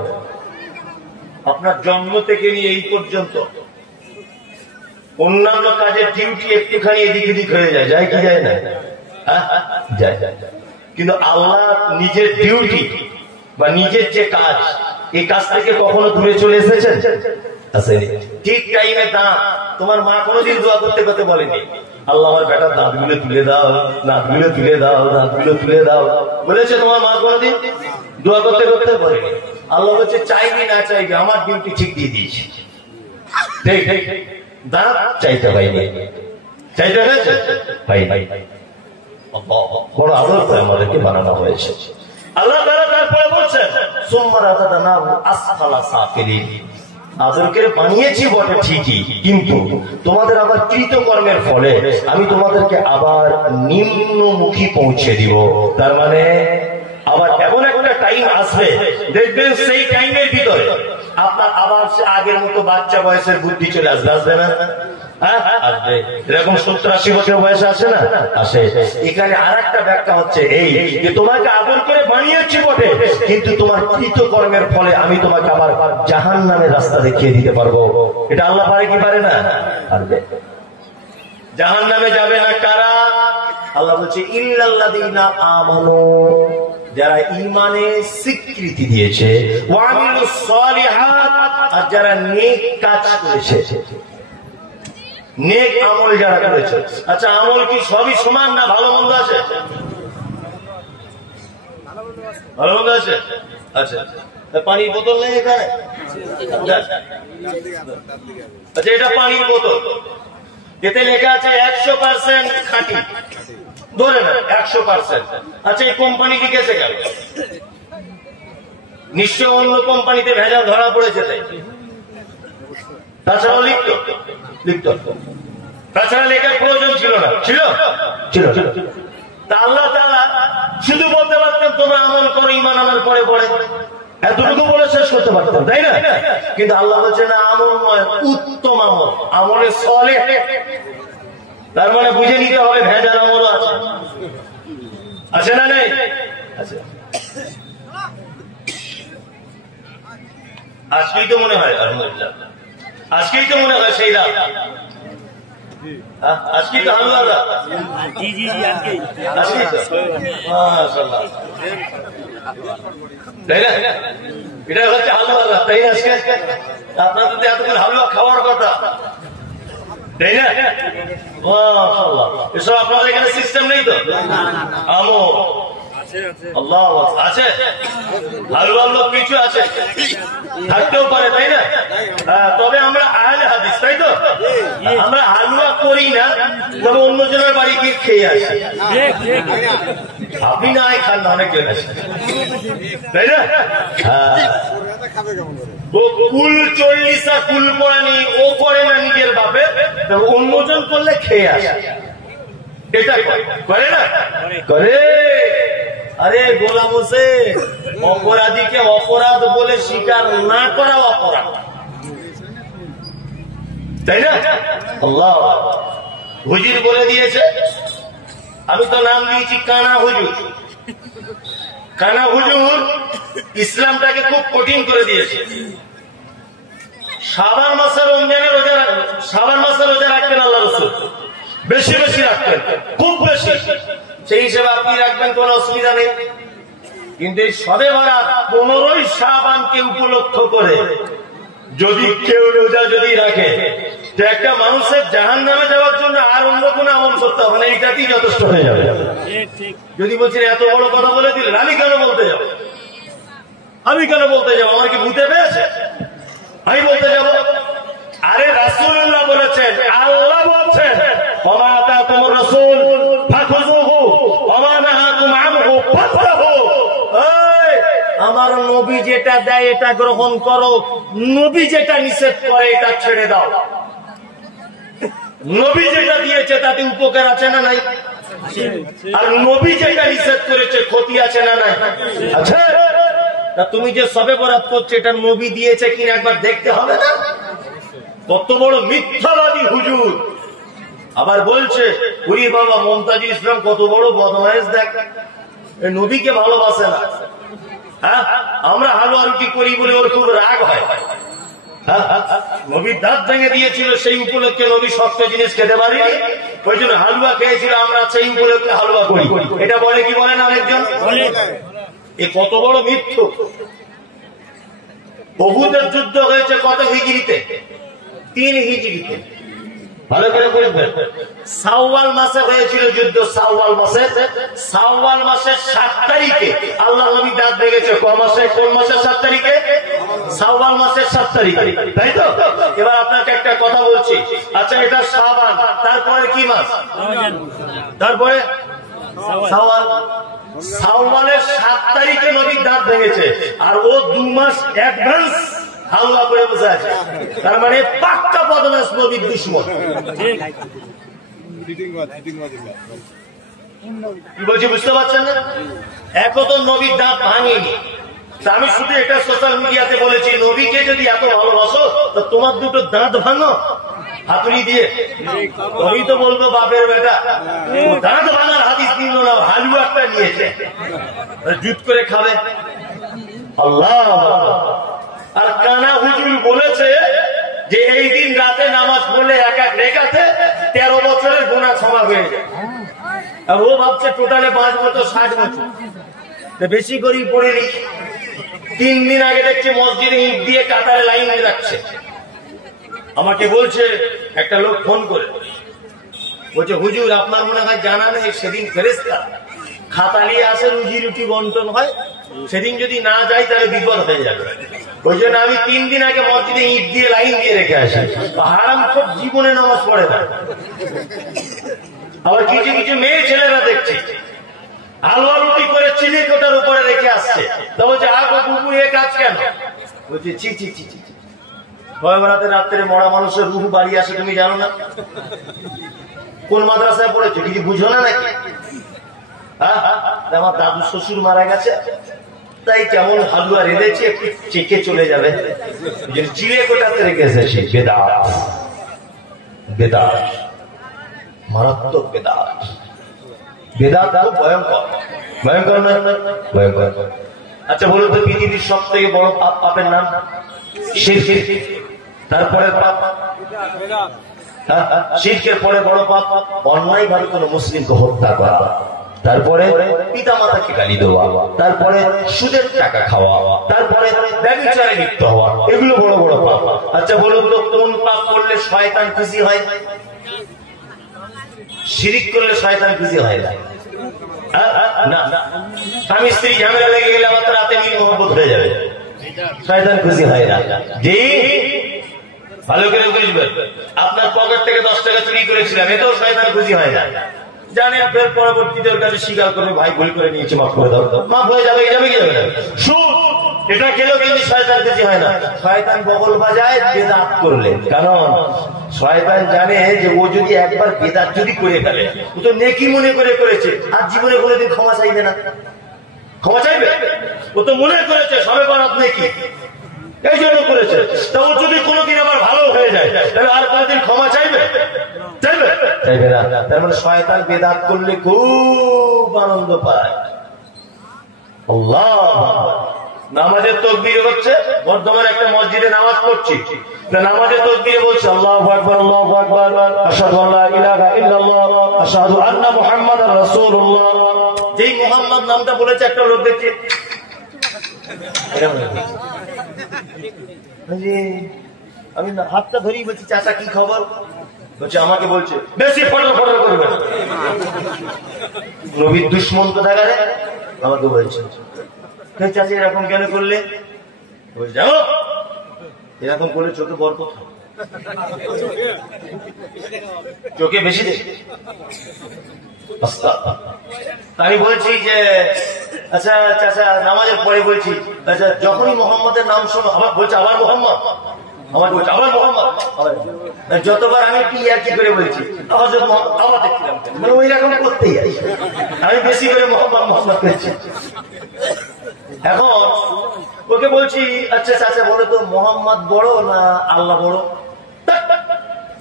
আপনার জন্ম থেকে নিয়ে এই পর্যন্ত অন্যান্য কাজের ডিউটি একটুখানি এদিক এদিক হয়ে যায়, যায় কি যায় না? যায় যায়। কিন্তু আল্লাহ নিজের ডিউটি বা নিজের যে কাজ, এই কাজ থেকে কখনো দূরে চলে এসেছেন? ঠিক টাইমে দাঁত, তোমার মা কোনোদিন দোয়া করতে করতে বলেনি আল্লাহ আমার বেটার দাঁতগুলো তুলে দাও, দাঁতগুলো তুলে দাও, দাঁতগুলো তুলে দাও, বলেছে তোমার মা কোনোদিন? দোয়া করতে করতে বলেনি। আল্লাহ বলছে চাইবি না চাইবি, আমার ডিউটি ঠিক দিয়ে দিয়েছি। ঠিক ঠিক, দাঁত চাইতে পাইনি, চাইতে হয়েছে ভাই ভাই। বড় আদর করে আমাদেরকে বানানো হয়েছে। আল্লাহ তাআলা তারপরে বলছেন সুম্মা রাদাদনাহু আসফালা সাফিলিন। আদরকে বানিয়েছি বটে ঠিকই, কিন্তু তোমাদের আবার কৃতকর্মের ফলে আমি তোমাদেরকে আবার নিম্নমুখী পৌঁছে দিব। তার মানে আবার এমন একটা টাইম আসবে, দেখবেন সেই টাইমের ভিতরে আপনার আবার আগের মতো বাচ্চা বয়সের বুদ্ধি চলে আসবে, আসবে না? আসবে। এরকম 70-80 বছর বয়সে আসে না? আসে। এখানে আর একটা ব্যাখ্যা হচ্ছে এই যে তোমাকে আদর করে বানিয়েছি বটে, কিন্তু তোমার কৃতকর্মের ফলে আমি তোমাকে আবার জাহান্নামের রাস্তা দেখিয়ে দিতে পারবো। এটা আল্লাহ পারে কি পারে না? পারবে। জাহান্নামে যাবে না কারা? আল্লাহ বলছে ইল্লাল্লাযীনা আমানু, যারা ঈমানে স্বীকৃতি দিয়েছে, ওয়া আমিলুস সালিহাত, আর যারা নেক কাজ করেছে, নেক আমল যারা করেছে। আচ্ছা, আমল কি সবই সমান না ভালো মন্দ আছে? ভালো মন্দ আছে। আচ্ছা, পানির বোতল নেই এখানে? আচ্ছা, এটা পানির বোতল, এতে লেখা আছে 100% খাঁটি, ধরে না 100%। আচ্ছা, এই কোম্পানি লিখেছে কেন? নিশ্চয় অন্য কোম্পানিতে ভেজাল ধরা পড়েছে তাই। তাছাড়াও লিখতো, তাছাড়া লেখার প্রয়োজন ছিল না? ছিল, ছিল। তা আল্লাহ তাআলা শুধু বলতে পারতেন তোমরা আমল করো, ঈমান আমার পরে পড়ে, এতটুকু বলে শেষ করতে পারতেন, তাই না? কিন্তু আল্লাহ বলছে না, আমল নয়, উত্তম আমল, আমলে সালেহ। তার মানে বুঝে নিতে হবে ভেজাল আমল আছে, আছে না নেই? আচ্ছা, আজকেই তো মনে হয়, আলহামদুলিল্লাহ আজকেই তো মনে হয় সেই রাত, আজকেই তো হালুয়া রাত, আজকেই তো মাশাআল্লাহ, তাই না? এটা হচ্ছে হালুয়া রাত, তাই না? আজকে আপনাদের তো এতদিন হালুয়া খাওয়ার কথা, তাই না? মাশাআল্লাহ, এসব আপনাদের এখানে সিস্টেম নেই তো? আমল আল্লাহ আছে, হালুয়ার লোক কিছু আছে, থাকতেও পারে, তাই না? তবে আমরা আহলে হাদিস, তাই তো? আমরা হালুয়া করি না, তবে অন্যজনের বাড়ি গিয়ে খেয়ে আসি। আপনি না আয় খান না, অনেকজন আছে, তাই না? কুল 40 কুল পড়ানি ও করে না নিজের বাপে, অন্যজন করলে খেয়ে আসে, এটা করে না? করে। আরে গোলাম হোসেন, অপরাধীকে অপরাধ বলে স্বীকার না করা অপরাধ, তাই না? আল্লাহ হুজুর বলে দিয়েছে, আমি তো নাম দিয়েছি কানা হুজুর। কানা হুজুর ইসলামটাকে খুব কঠিন করে দিয়েছে। শাবান মাসে রমজানের রোজা, শাবান মাসে রোজা রাখতেন আল্লাহ রাসূল, বেশি বেশি রাখতেন, খুব বেশি, সেই হিসেবে আপনি রাখবেন, কোন অসুবিধা নেই। কিন্তু এই শবে বরাত 15ই শাবানকে উপলক্ষ করে যদি কেউ রোজা যদি রাখে, তো একটা মানুষের জাহান্নামে যাওয়ার জন্য আর অন্য কোনো আমল করতে হবে না, এটাতেই যথেষ্ট হয়ে যাবে। যদি বলছেন এত বড় কথা বলে দিলেন, আমি কেন বলতে যাব? আমি কেন বলতে যাব? আমার কি ভূতে পেয়েছে আমি বলতে যাব? আরে রাসূলুল্লাহ বলেছেন, আল্লাহ বলছেন, ওমা আতাকুম রাসূল ফাখুযুহু ওমা নাহাকুম আনহু ফান্তাহু। আমার নবী যেটা দেয় এটা গ্রহণ করো, নবী যেটা নিষেধ করে এটা ছেড়ে দাও। নবী যেটা দিয়েছে তাতে উপকার আছে না নাই? আর নবী যেটা নিষেধ করেছে ক্ষতি আছে না নাই? আছে। তা তুমি যে শবে বরাত করছো, এটা নবী দিয়েছে কিনা একবার দেখতে হবে না? কত বড় মিথ্যাবাদী হুজুর। আবার বলছে, উরি বাবা মমতাজুল ইসলাম কত বড় বদমায়েশ, দেখ নবীকে ভালোবাসে না। হ্যাঁ, আমরা হালুয়া রুটি করি বলে ওর খুব রাগ হয়। নবীর দাঁত ভেঙে দিয়েছিল, সেই উপলক্ষে নবী শক্ত জিনিস খেতে পারিনি, ওই জন্য হালুয়া খেয়েছিল, আমরা সেই উপলক্ষে হালুয়া করি। এটা বলে কি বলে না অনেকজন? এ কত বড় মিথ্যু। উহুদের যুদ্ধ হয়েছে কত হিজরিতে? 3 হিজরিতে। ভালো করে বলবেন, শাওয়াল মাসে হয়েছিল যুদ্ধ। শাওয়াল মাসে, শাওয়াল মাসের 7 তারিখে আল্লাহ নবী দাঁত ভেঙেছে। কোন মাসে? 7 তারিখে? শাওয়াল মাসের 7 তারিখে, তাই তো? এবার আপনাকে একটা কথা বলছি, আচ্ছা এটা শাবান, তারপরে কি মাস? তারপরে শাওয়াল। শাওয়ালের 7 তারিখে নবীর দাঁত ভেঙেছে, আর ও 2 মাস অ্যাডভান্স হালুয়া করে বসে আছে। তার মানে পাক্কা বদমাশ, নবীর দুশমন। কি বলছি বুঝতে পারছেন না? এখন তো নবীর দাঁত ভাঙেনি। আমি শুধু এটা সোশ্যাল মিডিয়াতে বলেছি, নবীকে যদি এত ভালোবাসো তো তোমার দুটো দাঁত ভাঙো হাতুড়ি দিয়ে। আমি তো বলবো বাপের বেটা, দাঁত ভাঙার হাদিস নিল না, হালুয়াটা নিয়েছে, জুত করে খাবে। আল্লাহ। আর কানা হুজুর বলেছে যে এই দিন রাতে নামাজ পড়লে এক এক রেখাতে 13 বছরের গুনাহ ক্ষমা হয়ে যায়। আর ও ভাবছে টোটালে 5 বছর 60 বছর, বেশি করেই পড়ে নি। 3 দিন আগে দেখছি মসজিদে ইট দিয়ে কাতারে লাইন হয়ে যাচ্ছে। আমাকে বলছে একটা লোক ফোন করে, বলছে হুজুর আপনার মনে হয় জানা নেই, সেদিন ফেরেশতা খাতা নিয়ে আসে, রুজি রুটি বন্টন হয়, সেদিন যদি না যাই তাহলে বিপদ হয়ে যাবে। ওই জন্য আমি 3 দিন আগে মসজিদে ইট দিয়ে লাইন দিয়ে রেখে আসি। হারাম খুব জীবনে নামাজ পড়ে না। আবার কিছু কিছু মেয়ে ছেলেরা দেখছি হালুয়া রুটি করে চিনি কোটার উপরে রেখে আসছে। তা বলছে আগো বুবু এ কাজ কেন? বলছে চি চি চি চি, ভয়বরাতে রাত্রে মরা মানুষের রুহ বাড়ি আসে, তুমি জানো না? কোন মাদ্রাসায় পড়েছো, কিছু বুঝো না নাকি? হ্যাঁ, আমার দাদু শ্বশুর মারা গেছে, তাই কেমন হালুয়া রেঁধেছে, একটু চেকে চলে যাবে, চিড়ে কোটাতে রেখেছে। সে বেদাত, বেদাত, মারাত্মক বেদাত। বেদাত খুব ভয়ঙ্কর। ভয়ঙ্কর না? ভয়ঙ্কর। আচ্ছা বলুন তো, পৃথিবীর সব থেকে বড় পাপের নাম শিরক। তারপরে পাপ, শিরকের পরে বড় পাপ অন্যায় ভাবে কোন মুসলিমকে হত্যা করা, তারপরে পিতা মাতাকে গালি দেওয়া, তারপরে সুদের টাকা খাওয়া, তারপরে ব্যভিচারে লিপ্ত হওয়া, এগুলো বড় বড় পাপ। আচ্ছা বলুন তো, কোন পাপ করলে শয়তান খুশি হয়? শিরক করলে শয়তান খুশি হয় না। স্বামী স্ত্রী ঝামেলা লেগে গেলে আমার তো রাতে মিল মোহব্বত হয়ে যাবে, শয়তান খুশি হয় না। জি ভালো করে বুঝবেন, আপনার পকেট থেকে 10 টাকা চুরি করেছিলাম, এটাও শয়তান খুশি হয় না। জানেন ফের পরবর্তীতে ওর কাছে স্বীকার করবে, ভাই ভুল করে নিয়েছে, মাফ করে দাও। মাফ হয়ে যাবে, যাবে কি যাবে না? সুদ এটা খেলেও কিন্তু শয়তান খুশি হয় না। শয়তান বগল বাজায় বেদাত করলে, কারণ শয়তান জানে যে ও যদি একবার বেদাত যদি করে ফেলে, ও তো নেকি মনে করে করেছে, আর জীবনে কোনোদিন ক্ষমা চাইবে না। ক্ষমা চাইবে? ও তো মনে করেছে সবে বরাত নেকি, এই জন্য করেছে। তা ও যদি কোনোদিন আবার ভালো হয়ে যায়, তাহলে আর কোনোদিন ক্ষমা চাইবে? চাইবে? চাইবে না। তার মানে শয়তান বেদাত করলে খুব আনন্দ পায়। আল্লাহ নামাজের তাকবীর হচ্ছে, বর্ধমানে একটা মসজিদে নামাজ পড়ছি, নামাজের তাকবীরে বলছে আল্লাহু আকবার, আল্লাহু আকবার, আশহাদু আল্লা ইলাহা ইল্লাল্লাহ, আশহাদু আন্না মুহাম্মাদার রাসূলুল্লাহ। যেই মুহাম্মদ নামটা বলেছে, একটা লোক দেখছে আমি হাতটা ধরেই বলছি, চাচা কি খবর? বলছে আমাকে বলছে বেশি ফটো ফটো করবে না। নবীর দুশ্মন তো দেখা যায়, আমাকে বলছে চাচা এরকম কেন করলে? জানো এরকম করলে চোখে বরকত, চোখে বেশি দেখে। আমি বলছি যে আচ্ছা চাচা নামাজের পরে বলছি, আচ্ছা যখনই মোহাম্মদের নাম শোনো, আমার বলছে আবার মোহাম্মদ, আমার বলছে আবার মোহাম্মদ। যতবার আমি কি আর কি করে বলছি আবার দেখছিলাম, মানে ওই রকম করতেই আছে। আমি বেশি করে মোহাম্মদ মোহাম্মদ করছি। এখন ওকে বলছি আচ্ছা চাচা বলো তো, মোহাম্মদ বড় না আল্লাহ বড়?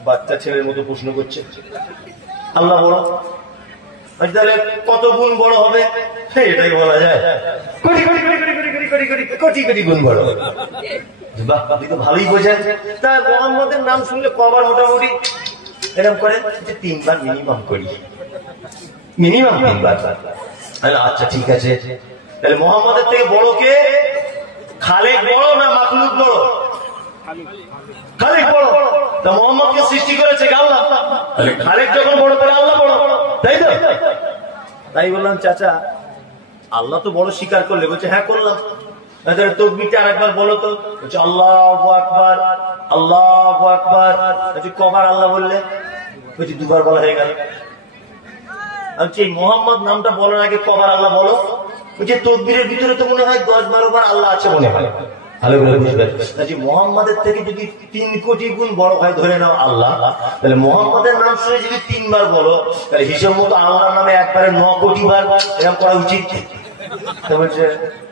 বাচ্চা ছেলের মতো প্রশ্ন করছে। আল্লাহ বড়। তাহলে কত গুণ বড় হবে? এটাই বলা যায়, কোটি কোটি কোটি কোটি কোটি কোটি কোটি কোটি কোটি কোটি গুণ বড়। বাহ, আপনি তো ভালোই বোঝেন। তা মোহাম্মদের নাম শুনলে কবার মোটামুটি এরকম করে? 3 বার মিনিমাম করি, মিনিমাম 3 বার। আচ্ছা ঠিক আছে, তাহলে মোহাম্মদের থেকে বড় কে? খালেক বড় না মাখলুক বড়? খালেক বড়। তা মোহাম্মদকে সৃষ্টি করেছে আল্লাহ, খালেক যখন বড় করে আল্লাহ বড়, তাই তো? তাই বললাম চাচা আল্লাহ তো বড় স্বীকার করলে? বলছে হ্যাঁ করলাম। তাকবীরটা আরেকবার বলো তো। বলছে আল্লাহু আকবার, আল্লাহু আকবার। বলছে কবার আল্লাহ বললে? বলছে 2 বার বলা হয়ে গেল। আমি মোহাম্মদ নামটা বলার আগে কবার আল্লাহ বলো? বলছে তাকবীরের ভিতরে তো মনে হয় 10-12 বার আল্লাহ আছে মনে হয়। ভালো করে বুঝবেন, মোহাম্মদের থেকে যদি 3 কোটি গুণ বড় হয় ধরে নাও আল্লাহ, তাহলে মোহাম্মদের নাম শুনে যদি 3 বার বলো, তাহলে হিসেব মতো আল্লাহর নামে একবারে 9 কোটি বার এরকম করা উচিত। বলছে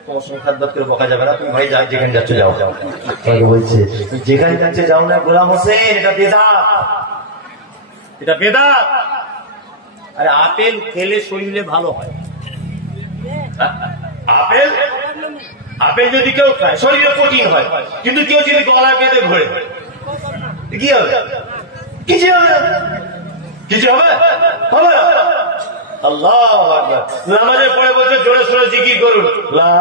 তোমার সঙ্গে খাদ্য করে বকা যাবে না, তুমি ভাই যাই যেখানে যাচ্ছ যাও। বলছে যেখানে যাচ্ছে যাও না গোলাম হোসেন, এটা বেদাত, এটা বেদাত। আরে আপেল খেলে শরীরে ভালো হয়, আপেল আপেল যদি কেউ খায় শরীরে প্রোটিন হয়, কিন্তু কেউ যদি গলায় বেঁধে ঘোরে কি হবে? কিছু হবে? কিছু হবে? হবে? আল্লাহু আকবার। নামাজের পরে বলছে জোরে সোরে জিকির করুন, লা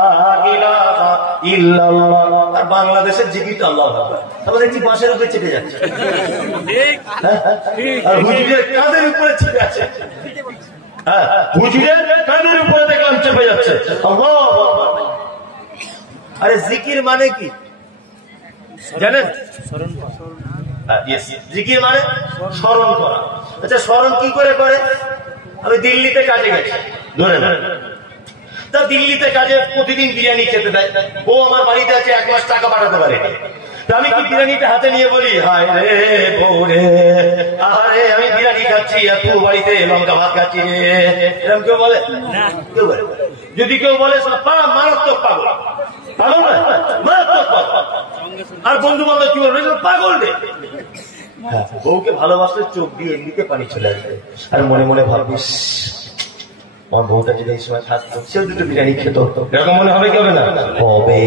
ইলাহা ইল্লাল্লাহ। আর বাংলাদেশের জিকিরটা আল্লাহু আকবার। আমাদের কি বাঁশের উপরে চেপে যাচ্ছে, আর হুজুরের কাঁধের উপরে চেপে আছে। হ্যাঁ, হুজুরের কাঁধের উপরে দেখলাম চেপে যাচ্ছে। আল্লাহু আকবার। আরে জিকির মানে কি জানেন? জিকির মানে স্মরণ করা। আচ্ছা স্মরণ কি করে করে? আমি দিল্লিতে কাজে গেছি ধরে না, তা দিল্লিতে কাজে প্রতিদিন বিরিয়ানি খেতে দেয়। ও আমার বাড়িতে আছে, 1 মাস টাকা পাঠাতে পারে। আমি কি বিরিয়ানিটা হাতে নিয়ে বলি হায় রে বউ রে, আরে আমি বিরিয়ানি খাচ্ছি আর তুই বাড়িতে লঙ্কা ভাত খাচ্ছি রে, এরকম কেউ বলে? কেউ বলে? যদি কেউ বলে মারাত্মক পাগল, পাগল না মারাত্মক পাগল। আর বন্ধু বান্ধব কি বলবে? পাগল রে। বউকে ভালোবাসলে চোখ দিয়ে এমনিতে পানি চলে আসবে, আর মনে মনে ভাবিস আমার বউটা যদি এই সময় থাকতো সেও দুটো বিরিয়ানি খেত, এরকম মনে হবে কি হবে না? হবে।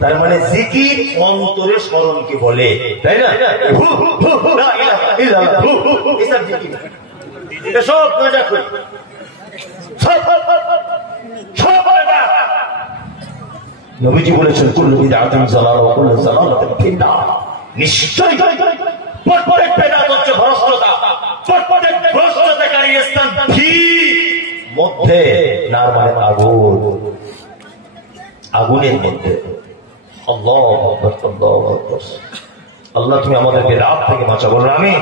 তার মানে জিকির অন্তরে স্মরণকে বলে, তাই না? সব মজা করি, নবীজি বলেছেন কুল্লু বিদআতিন যালালা ওয়া কুল্লু যালালাতিন ফিন্নার। নিশ্চয়ই প্রত্যেক বিদআত হচ্ছে ভ্রষ্টতা, প্রত্যেক ভ্রষ্টতাকারী স্থান কি মধ্যে, নার মানে আগুন, আগুনের মধ্যে। আল্লাহু আকবার, আল্লাহু আকবার। আল্লাহ তুমি আমাদের বিদআত থেকে বাঁচাও, বলুন আমিন।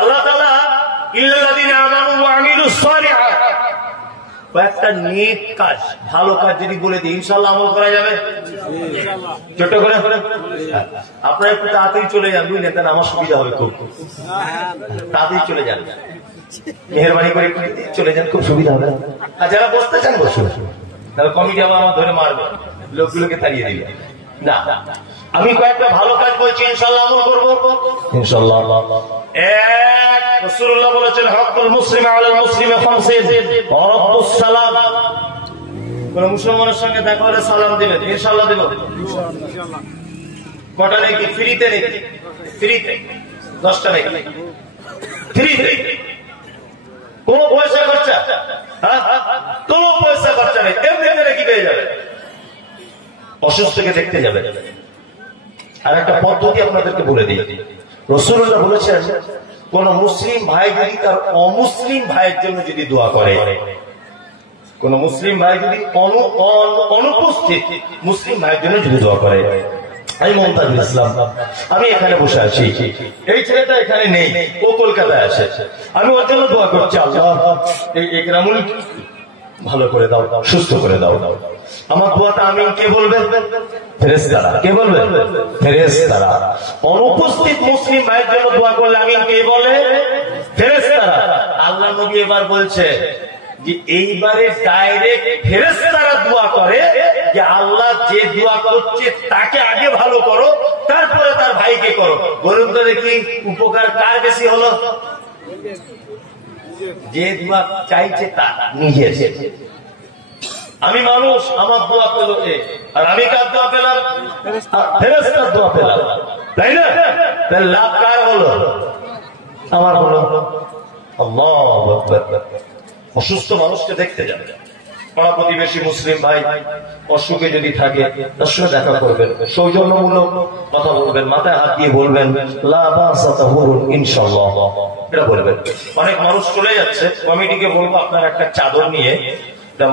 আল্লাহ তাআলা ইল্লাযিনা আমানু ওয়া আমিলুস সালিহাত, কয়েকটা নেক কাজ, ভালো কাজ যদি বলে দিই ইনশাআল্লাহ আমল করা যাবে। ছোট করে আপনারা একটু তাড়াতাড়ি চলে যান, বুঝলেন? তাহলে আমার সুবিধা হবে, খুব তাড়াতাড়ি চলে যান, মেহরবানি করে একটু চলে যান, খুব সুবিধা হবে। আর যারা বসতে চান বসুন, তাহলে কমিটি আবার আমার ধরে মারবে, লোকগুলোকে তাড়িয়ে দিবে না। আমি কয়েকটা ভালো কাজ বলছি, ইনশাআল্লাহ আমল করবো ইনশাআল্লাহ। এক, রাসূলুল্লাহ বলেছেন হকুল মুসলিম আলাল মুসলিমি খামসিন ওয়া রাদ্দুস সালাম। কোন মুসলমানের সঙ্গে দেখা হলে সালাম দিবেন, ইনশাআল্লাহ দেব ইনশাআল্লাহ। কটা নাকি ফ্রিতে, নাকি ফ্রিতে 10টা নাকি ফ্রিতে, কোন পয়সা খরচা, কোন পয়সা খরচা নেই, এমনি নাকি পেয়ে যাবে। অসুস্থকে দেখতে যাবে। আর একটা পদ্ধতি আপনাদেরকে বলে দিই, রাসূলুল্লাহ বলেছেন কোন মুসলিম ভাই যদি তার অমুসলিম ভাইয়ের জন্য যদি দোয়া করে, কোন মুসলিম ভাই যদি অনুপস্থিত মুসলিম ভাইয়ের জন্য যদি দোয়া করে, আমি মুমতাজুল ইসলাম, আমি এখানে বসে আছি, এই ছেলেটা এখানে নেই, ও কলকাতায় আছে, আমি ওর জন্য দোয়া করছি, আল্লাহ এই একরামুল ভালো করে দাও, সুস্থ করে দাও। আমার দোয়াটা আমিন কে বলবে? ফেরেশতারা। কে বলবে? ফেরেশতারা। অনুপস্থিত মুসলিম ভাইয়ের জন্য দোয়া করলে আমিন কে বলে? ফেরেশতারা। আল্লাহ নবী এবার বলছে যে এইবারে ডাইরেক্ট ফেরেশতারা দোয়া করে যে আল্লাহ যে দোয়া করছে তাকে আগে ভালো করো, তারপরে তার ভাইকে করো। বলুন তো দেখি উপকার কার বেশি হলো? যে দোয়া চাইছে তার নিজের। আমি মানুষ, আমার দোয়া পেল আর আমি কার দোয়া পেলাম? ফেরেশতার দোয়া পেলাম, তাই না? তাহলে লাভ কার হলো? আমার হলো। আল্লাহু আকবার। অসুস্থ মানুষকে দেখতে যাবে, পাড়া প্রতিবেশী মুসলিম ভাই অসুখে যদি থাকে তার সঙ্গে দেখা করবেন, সৌজন্যমূলক কথা বলবেন, মাথায় হাত দিয়ে বলবেন লা বাসা তাহুরুন ইনশাআল্লাহ, এটা বলবেন। অনেক মানুষ চলে যাচ্ছে, কমিটিকে বলবো আপনার একটা চাদর নিয়ে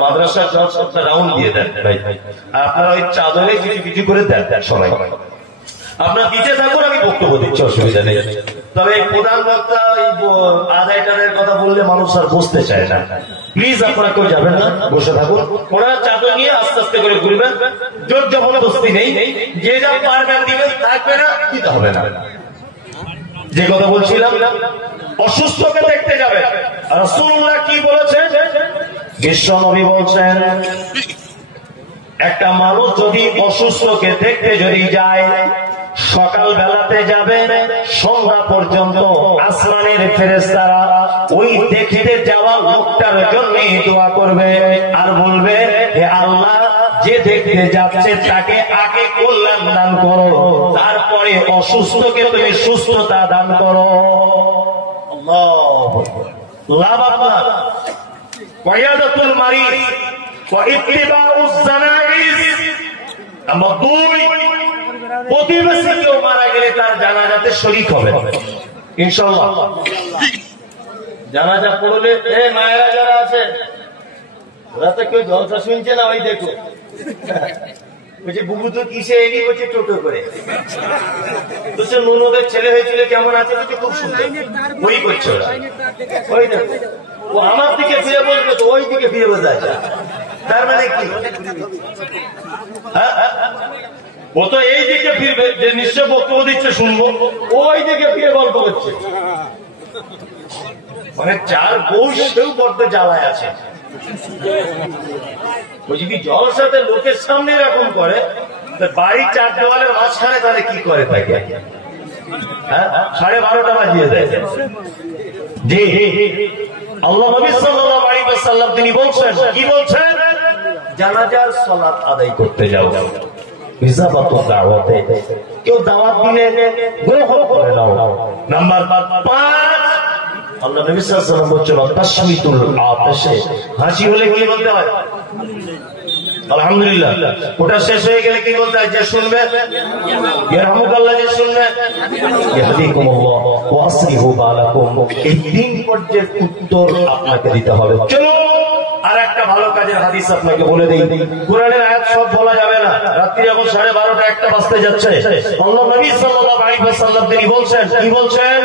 মাদ্রাসার রাউন্ড দিয়ে দেন ভাই, আর আপনারা ওই চাদরে কিছু কিছু করে দেন সবাই। আপনার দিতে থাকুন, আমি বক্তব্য দিচ্ছি, অসুবিধা নেই। তবে প্রধান বক্তা আদায়টারের কথা বললে মানুষ আর বসতে চায় না। প্লিজ আপনারা কেউ যাবেন না, বসে থাকুন। ওনারা চাদর নিয়ে আস্তে আস্তে করে ঘুরবেন, জোর জবরদস্তি নেই, যে যা পারবেন দিবেন, থাকবে না দিতে হবে না। যে কথা বলছিলাম, অসুস্থকে দেখতে যাবে। রাসূলুল্লাহ কি বলেছেন? বিশ্ব নবী বলছেন একটা মানুষ যদি অসুস্থকে দেখতে যদি যায়, সকাল বেলাতে যাবে, সন্ধ্যা পর্যন্ত আসমানের ফেরেশতারা ওই দেখতে যাওয়া লোকটার জন্য দোয়া করবে আর বলবে হে আল্লাহ, যে দেখতে যাচ্ছে তাকে আগে কল্যাণ দান করো, তারপরে অসুস্থকে তুমি সুস্থতা দান করো। আল্লাহু আকবার। লাভ আপনার ওয়াইয়াদাতুল মারিদ ওয়া ইত্তিবাউজ জানাইজ। নাম্বার 2, প্রতিবেশী কেউ মারা গেলে তার জানাজাতে শরীক হবে ইনশাআল্লাহ। জানাজা পড়লে মায়েরা যারা আছে ওরা তো কেউ জলসা শুনছে না, ওই দেখো বলছে বুবু তো কিসে এলি, বলছে টোটো করে। তো সে ননদের ছেলে হয়েছিল, কেমন আছে? বলছে খুব সুন্দর। ওই করছে ওরা, ওই দেখো ও আমার দিকে ফিরে বসবে তো ওই দিকে ফিরে বসে আছে। তার মানে কি? ও তো এই দিকে ফিরবে, যে নিশ্চয় বক্তব্য দিচ্ছে শুনবো, ওই দিকে ফিরে গল্প করছে। মানে চার বউ সেও বড্ড জ্বালায় আছে। বলছি কি জলসাতে লোকের সামনে এরকম করে, বাড়ির চার দেওয়ালের মাঝখানে তাহলে কি করে থাকে? 12:30 বাজিয়ে দেয়। জি, আল্লাহ নবী সাল্লাল্লাহু আলাইহি সাল্লাম তিনি বলছেন, কি বলছেন? জানাজার সালাত আদায় করতে যাও, কেউ দাওয়াত দিলে গ্রহণ করে নাও। নাম্বার 5, আল্লাহ নবী সাল্লাল্লাহু আলাইহি ওয়াসাল্লাম বলছেন তাশমিতুল আতাশে, হাসি হলে কি বলতে হয়? আলহামদুলিল্লাহ। ওটা শেষ হয়ে গেলে কি বলতে হয়? যে শুনবে ইয়ারহামুকাল্লাহ, যে শুনবে ইয়াহদিকুমুল্লাহ ওয়া আসলিহু বালাকুম। এই 3 পর্যায়ের উত্তর আপনাকে দিতে হবে। চলো আর একটা ভালো কাজের হাদিস আপনাকে বলে দেই। কোরআনের আয়াত সব বলা যাবে না, রাত্রি এখন 12:30 1টা বাজতে যাচ্ছে। আল্লাহ নবী সাল্লাল্লাহু আলাইহি ওয়াসাল্লাম তিনি বলছেন, কি বলছেন?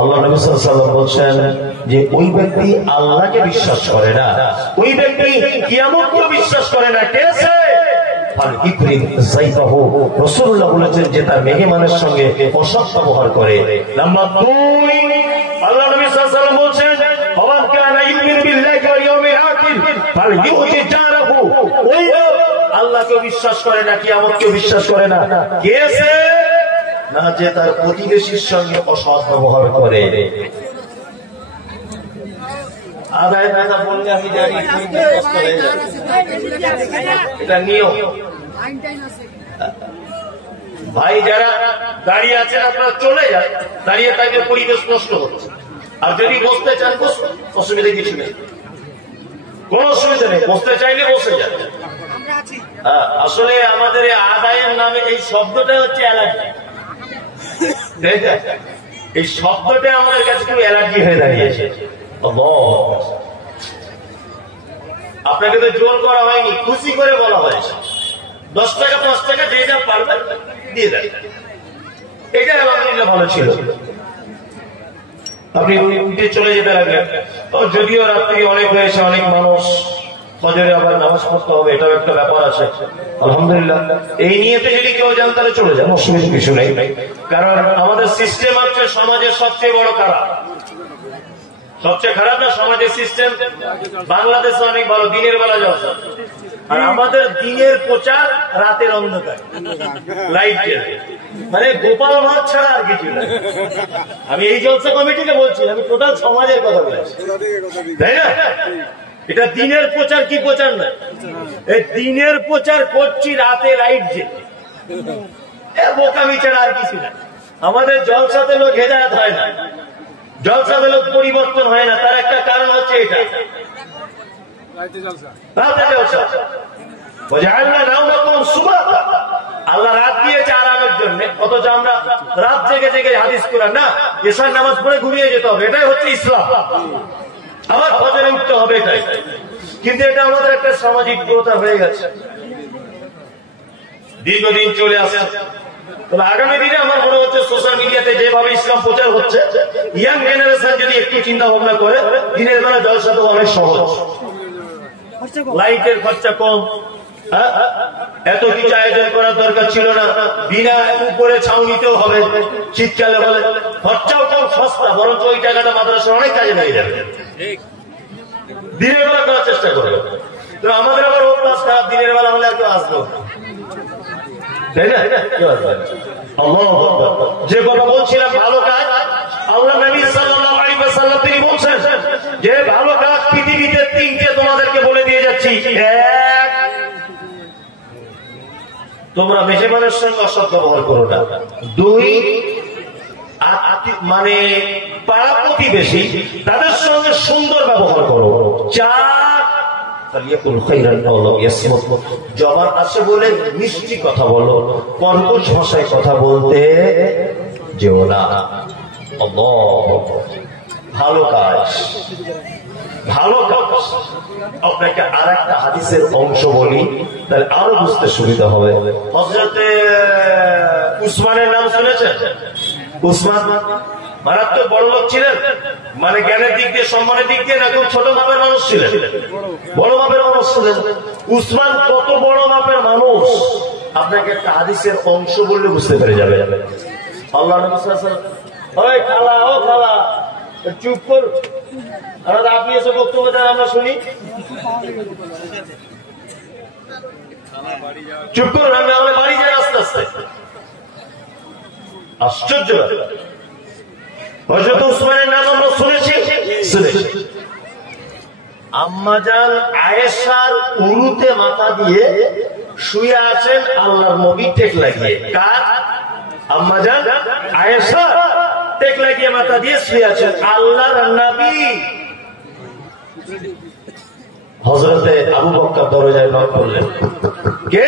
আল্লাহ নবী সাল্লাল্লাহু আলাইহি ওয়াসাল্লাম বলছেন যে ওই ব্যক্তি আল্লাহকে বিশ্বাস করে না, ওই ব্যক্তি কিয়ামতকে বিশ্বাস করে না। কেসে রাসূলুল্লাহ বলেছেন যে তার মেহমানের সঙ্গে অসৎ ব্যবহার করে। নাম্বার 2, আল্লাহ নবী সাল্লাল্লাহু আলাইহি ওয়াসাল্লাম বলছেন ওয়ান কানা ইউমিনু বিল্লাহি ওয়াল ইয়াউমিল আখির ফালইউতি জারাহু। ওই আল্লাহকে বিশ্বাস করে না, কিয়ামতকে বিশ্বাস করে না। কেসে না যে তার প্রতিবেশীর সঙ্গে অসৎ ব্যবহার করে। আদায় কথা বললে আমি জানি কষ্ট হয়ে যাবে, এটা নিয়ম। ভাই যারা দাঁড়িয়ে আছেন আপনারা চলে যান, দাঁড়িয়ে থাকলে পরিবেশ নষ্ট হচ্ছে। আর যদি বসতে চান বসুন, অসুবিধা কিছু নেই, কোন অসুবিধা নেই, বসতে চাইলে বসে যান। আসলে আমাদের আদায়ের নামে এই শব্দটা হচ্ছে অ্যালার্জি। এই শব্দটা আমাদের কাছে খুব অ্যালার্জি হয়ে দাঁড়িয়েছে। আপনাকে তো জোর করা হয়নি, খুশি করে বলা হয়েছে। 10 টাকা 5 টাকা যে যা পারবেন দিয়ে দেন, এটা আলহামদুলিল্লাহ ভালো ছিল। আপনি উঠে চলে যেতে লাগলেন। যদিও রাত্রি অনেক হয়েছে, অনেক মানুষ, ফজরে আবার নামাজ পড়তে হবে, এটাও একটা ব্যাপার আছে। আলহামদুলিল্লাহ এই নিয়েতে যদি কেউ যান তাহলে চলে যান, অসুবিধা কিছু নেই। কারণ আমাদের সিস্টেম হচ্ছে সমাজের সবচেয়ে বড় খারাপ। সবচেয়ে খারাপ না সমাজের সিস্টেম? বাংলাদেশে অনেক ভালো, দিনের বেলা জলসা, আর আমাদের দিনের প্রচার রাতের অন্ধকার, লাইট জ্বেলে। মানে গোপাল ভাত ছাড়া আর কিছু না। আমি এই জলসা কমিটিকে বলছি, আমি টোটাল সমাজের কথা বলছি, তাই না? এটা দিনের প্রচার কি প্রচার না? এই দিনের প্রচার করছি রাতে লাইট জ্বেলে, বোকামি ছাড়া আর কিছু না। আমাদের জলসাতে লোক হেদায়েত হয় না, জলসাতে লোক পরিবর্তন হয় না। তার একটা কারণ হচ্ছে এটা, আল্লাহ রাত দিয়েছে আরামের জন্য, অথচ আমরা রাত জেগে জেগে হাদিস কোরআন না, এশার নামাজ পড়ে ঘুমিয়ে যেতে হবে, এটাই হচ্ছে ইসলাম। আবার ফজরে উঠতে হবে, এটাই। কিন্তু এটা আমাদের একটা সামাজিক প্রথা হয়ে গেছে, দীর্ঘদিন চলে আসে। তবে আগামী দিনে আমার মনে হচ্ছে সোশ্যাল মিডিয়াতে যেভাবে ইসলাম প্রচার হচ্ছে, ইয়াং জেনারেশন যদি একটু চিন্তা ভাবনা করে, দিনের বেলা জলসা তো অনেক সহজ, লাইটের খরচা কম, এত কিছু আয়োজন করার দরকার ছিল না, বিনা উপরে ছাউনিতেও হবে, শীতকালে বলে খরচাও কম, সস্তা, বরঞ্চ ওই টাকাটা মাদ্রাসার অনেক কাজে লেগে যাবে। দিনের বেলা করার চেষ্টা করবে। তো আমাদের আবার অভ্যাস খারাপ, দিনের বেলা হলে আর কেউ আসবো, তাই না? যে কথা বলছিলাম ভালো কাজ, আল্লাহ নবী সাল্লাল্লাহু আলাইহি ওয়াসাল্লাম তিনি বলছেন যে ভালো কাজ পৃথিবীতে 3টে তোমাদেরকে বলে দিয়ে যাচ্ছি। 1, তোমরা মেহমানের সঙ্গে অসৎ ব্যবহার করো না। 2, মানে পাড়া প্রতিবেশী তাদের সঙ্গে সুন্দর ব্যবহার করো। 4, জবান আছে বলে মিষ্টি কথা বলো, কর্কশ ভাষায় কথা বলতে যেও না। ভালো কাজ, ভালো কাজ। আপনাকে আর একটা হাদিসের অংশ বলি, তাহলে আরো বুঝতে সুবিধা হবে। হযরতে উসমানের নাম শুনেছেন? উসমান মারাত্মক বড় লোক ছিলেন, মানে জ্ঞানের দিক দিয়ে, সম্মানের দিক দিয়ে না, খুব ছোট মাপের মানুষ ছিলেন, বড় মাপের মানুষ ছিলেন। উসমান কত বড় মাপের মানুষ, আপনাকে একটা হাদিসের অংশ বললে বুঝতে পেরে যাবে। আল্লাহ নবী সাল্লাল্লাহু আলাইহি ওয়াসাল্লাম, ওই খালা, ও খালা চুপ কর, আপনি এসে বক্তব্য দেন, আমরা শুনি, চুপ করুন, আমরা বাড়ি যাই আস্তে আস্তে। আশ্চর্য, হযরত উসমানের নাম আমরা শুনেছি। আম্মাজান আয়েশার উরুতে মাথা দিয়ে শুয়ে আছেন আল্লাহর নবী টেক লাগিয়ে। কার? আম্মাজান আয়েশা টেক লাগিয়ে মাথা দিয়ে শুয়ে আছেন আল্লাহর নবী। হযরতে আবু বকর দরজায় নক করলেন। কে?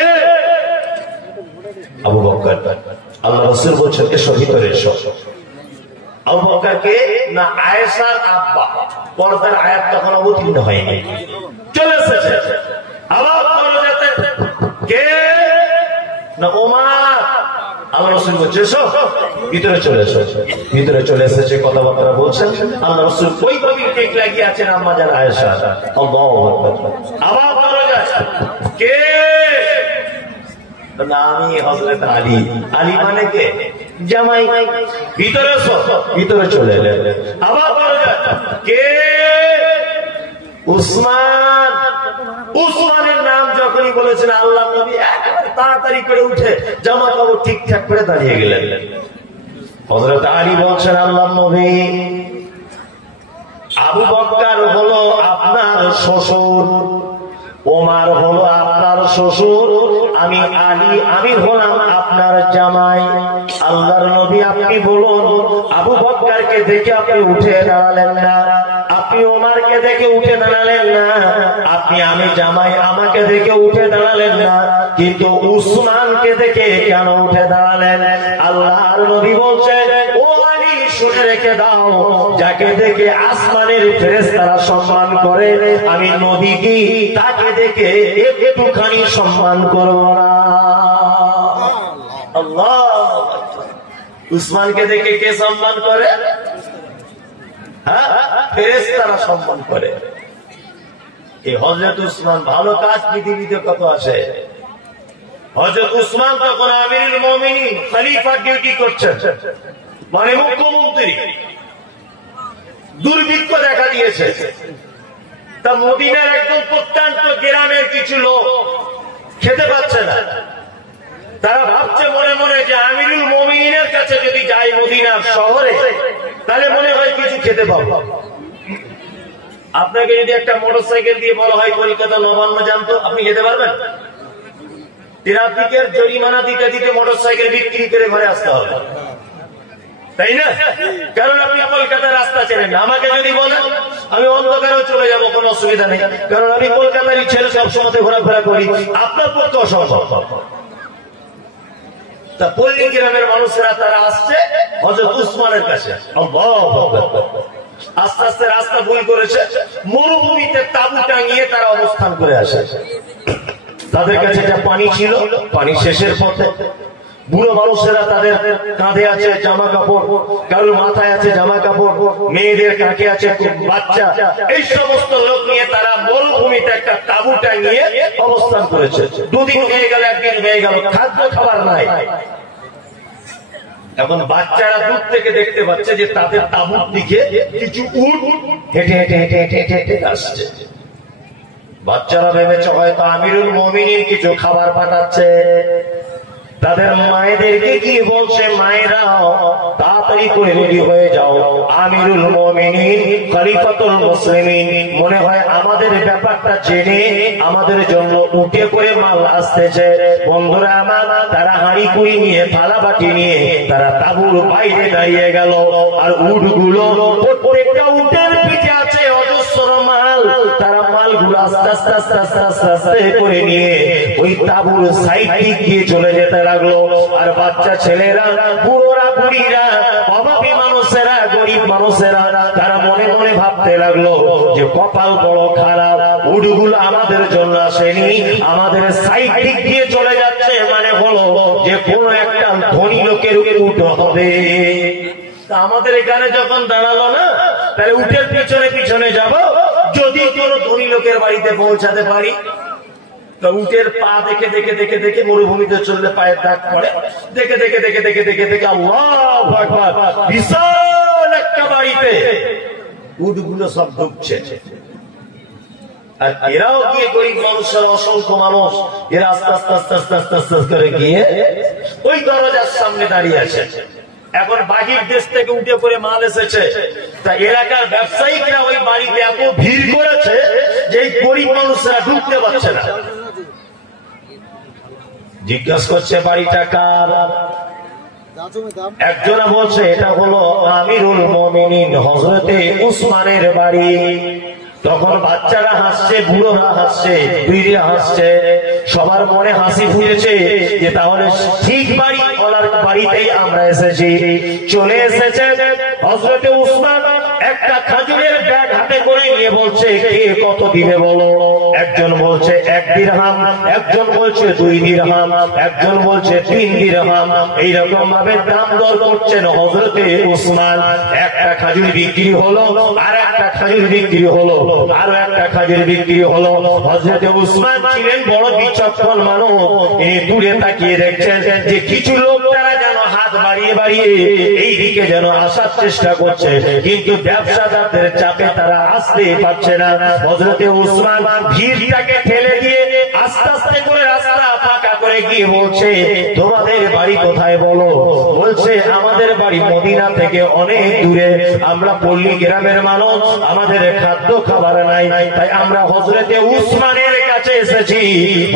আবু বকর। আল্লাহ রাসূল বলছেন এসো ভিতরে এসো। আবু বকর কে? না আয়েশার আব্বা। পর্দার আয়াত তখন অবতীর্ণ হয়নি, চলে এসেছে। আবার দরজাতে কে? না ওমর। আল্লাহ রাসূল বলছে এসো ভিতরে চলে এসো। ভিতরে চলে এসেছে, কথাবার্তা বলছেন। আল্লাহ রাসূল ওই কবি টেক লাগিয়ে আছেন আম্মাজান আয়েশা। আল্লাহু আকবার। আবার দরজা কে? না আমি হযরত আলী। আলী মানে কে? জামাই। ভিতরে এসো। ভিতরে চলে এলেন। আবার দরজা কে? উসমান। উসমানের নাম যখনই বলেছেন আল্লাহ নবী একেবারে তাড়াতাড়ি করে উঠে জামা কাপড় ঠিকঠাক করে দাঁড়িয়ে গেলেন। হযরত আলী বলছেন আল্লাহ নবী আবু বকর হলো আপনার শ্বশুর, ওমর হলো আপনার শ্বশুর, আমি আলী আমি হলাম আপনার জামাই। আল্লাহর নবী আপনি বলুন আবু বকরকে দেখে আপনি উঠে দাঁড়ালেন না, আপনি ওমরকে দেখে উঠে দাঁড়ালেন না, আপনি আমি জামাই আমাকে দেখে উঠে দাঁড়ালেন না, কিন্তু উসমানকে দেখে কেন উঠে দাঁড়ালেন? আল্লাহর নবী বলছেন ও আলী শুনে রেখে দাও, যাকে দেখে আসমানের ফেরেশতারা সম্মান করে আমি নবী কি তাকে দেখে একটুখানি সম্মান করব না? আল্লাহ। উসমানকে দেখে কে সম্মান করে? ফেরেশতারা সম্মান করে। এই হযরত উসমান ভালো কাজ পৃথিবীতে কত আসে। হযরত উসমান তখন আমিরুল মুমিনিন খলিফা ডিউটি করছেন, মানে মুখ্যমন্ত্রী। দুর্ভিক্ষ দেখা দিয়েছে, তা মদিনার একদম প্রত্যন্ত গ্রামের কিছু লোক খেতে পাচ্ছে না। তারা ভাবছে মনে মনে যে আমিরুল মুমিনিনের কাছে যদি যাই মদিনার শহরে তাহলে মনে হয় কিছু খেতে পাবো। আপনাকে যদি একটা মোটরসাইকেল দিয়ে বলা হয় কলকাতা নবান্ন জানতো, আপনি যেতে পারবেন? ট্রাফিকের জরিমানা দিতে দিতে মোটরসাইকেল বিক্রি করে ঘরে আসতে হবে, তাই না? কারণ আপনি কলকাতার রাস্তা চেনেন না। আমাকে যদি বলেন আমি অন্ধকারেও চলে যাবো, কোনো অসুবিধা নেই, কারণ আমি কলকাতারই ছেলে, সবসময় ঘোরাফেরা করি। আপনার পক্ষে অসম্ভব। তা পল্লী গ্রামের মানুষেরা তারা আসছে হযরত উসমানের কাছে। আস্তে আস্তে রাস্তা ভুল করেছে, মরুভূমিতে তাঁবু টাঙিয়ে তারা অবস্থান করে আসে। তাদের কাছে যা পানি ছিল পানি শেষের পথে। বুড়ো মানুষেরা তাদের কাঁধে আছে জামা কাপড়, কারোর মাথায় আছে জামা কাপড়, মেয়েদের কাঁধে আছে বাচ্চা। এই সমস্ত লোক নিয়ে তারা মরুভূমিতে একটা তাঁবু টাঙিয়ে অবস্থান করেছে। দুদিন হয়ে গেল, একদিন হয়ে গেল, খাদ্য খাবার নাই। এখন বাচ্চারা দূর থেকে দেখতে পাচ্ছে যে তাদের তাঁবুর দিকে কিছু উট হেঁটে হেঁটে হেঁটে হেঁটে হেঁটে হেঁটে আসছে। বাচ্চারা ভেবেছে হয়তো আমিরুল মুমিনিন কিছু খাবার পাঠাচ্ছে। তাদের মায়েদেরকে কি বলছে, মায়েরাও তাড়াতাড়ি করে রেডি হয়ে যাও, আমিরুল মুমিনিন খলিফাতুল মুসলিমিন মনে হয় আমাদের ব্যাপারটা জেনে আমাদের জন্য উঠে করে মাল আসতেছে। বন্ধুরা আমার, তারা হাঁড়ি কুড়ি নিয়ে থালা বাটি নিয়ে তারা তাঁবুর বাইরে দাঁড়িয়ে গেল। আর উটগুলো প্রত্যেকটা উটের পিঠে আছে অজস্র মাল। তারা মালগুলো আস্তে আস্তে আস্তে আস্তে আস্তে আস্তে করে নিয়ে ওই তাঁবুর সাইড দিয়ে চলে যেতে লাগলো। আর বাচ্চা ছেলেরা, বুড়োরা, বুড়িরা, অভাবী মানুষেরা, গরিব মানুষেরা তারা মনে মনে ভাবতে লাগলো যে কপাল বড় খারাপ, উটগুলো আমাদের জন্য আসেনি, আমাদের সাইড দিক দিয়ে চলে যাচ্ছে, মানে হলো যে কোন একটা ধনী লোকের উট হবে। আমাদের এখানে যখন দাঁড়ালো না, তাহলে উটের পিছনে পিছনে যাব, যদি কোনো ধনী লোকের বাড়িতে পৌঁছাতে পারি। উটের পা দেখে দেখে দেখে দেখে মরুভূমিতে চললে পায়ের দাগ পড়ে, দেখে দেখে দেখে দেখে দেখে দেখে আল্লাহু আকবার, বিশাল একটা বাড়িতে উটগুলো সব ঢুকছে। আর এরাও গিয়ে গরিব মানুষের অসংখ্য মানুষ, এরা আস্তে আস্তে আস্তে আস্তে আস্তে আস্তে করে গিয়ে ওই দরজার সামনে দাঁড়িয়ে আছে। এখন বাহির দেশ থেকে উঠে করে মাল এসেছে, তা এলাকার ব্যবসায়িকরা ওই বাড়িতে এত ভিড় করেছে যে এই গরিব মানুষরা ঢুকতে পারছে না। জিজ্ঞাসা করছে বাড়িটা কার? একজনা বলছে এটা হলো আমিরুল মুমিনিন হযরতে উসমানের বাড়ি। তখন বাচ্চারা হাসছে, বুড়োরা হাসছে, দুইরা হাসছে, সবার মনে হাসি ফুটেছে যে তাহলে ঠিক বাড়ি ওনার বাড়িতেই আমরা এসেছি। চলে এসেছে হযরতে উসমান, একটা খাজুরের ব্যাগ হাতে করে নিয়ে বলছে কে কত দিবে বলো। একজন বলছে 1 দিরহাম, একজন বলছে 2 দিরহাম, একজন বলছে 3 দিরহাম। এইরকম ভাবে দাম দর করছেন হযরতে উসমান। একটা খাজুর বিক্রি হলো, আর একটা খাজুর বিক্রি হলো, আরো একটা খাজুর বিক্রি হলো। হযরতে উসমান ছিলেন বড় বিচক্ষণ মানুষ। এই দূরে তাকিয়ে দেখছেন যে কিছু লোক তারা যেন হাত বাড়িয়ে বাড়িয়ে এই দিকে যেন আসার চেষ্টা করছে, কিন্তু ব্যবসাদারদের চাপে তারা আসতে পারছে না। হযরতে উসমান ভিড়টাকে ঠেলে দিয়ে আস্তে আস্তে করে রাস্তা ফাঁকা করে গিয়ে বলছে তোমাদের বাড়ি কোথায় বলো। বলছে আমাদের বাড়ি মদিনা থেকে অনেক দূরে, আমরা পল্লী গ্রামের মানুষ, আমাদের খাদ্য খাবার নাই, তাই আমরা হযরতে উসমানের কাছে এসেছি।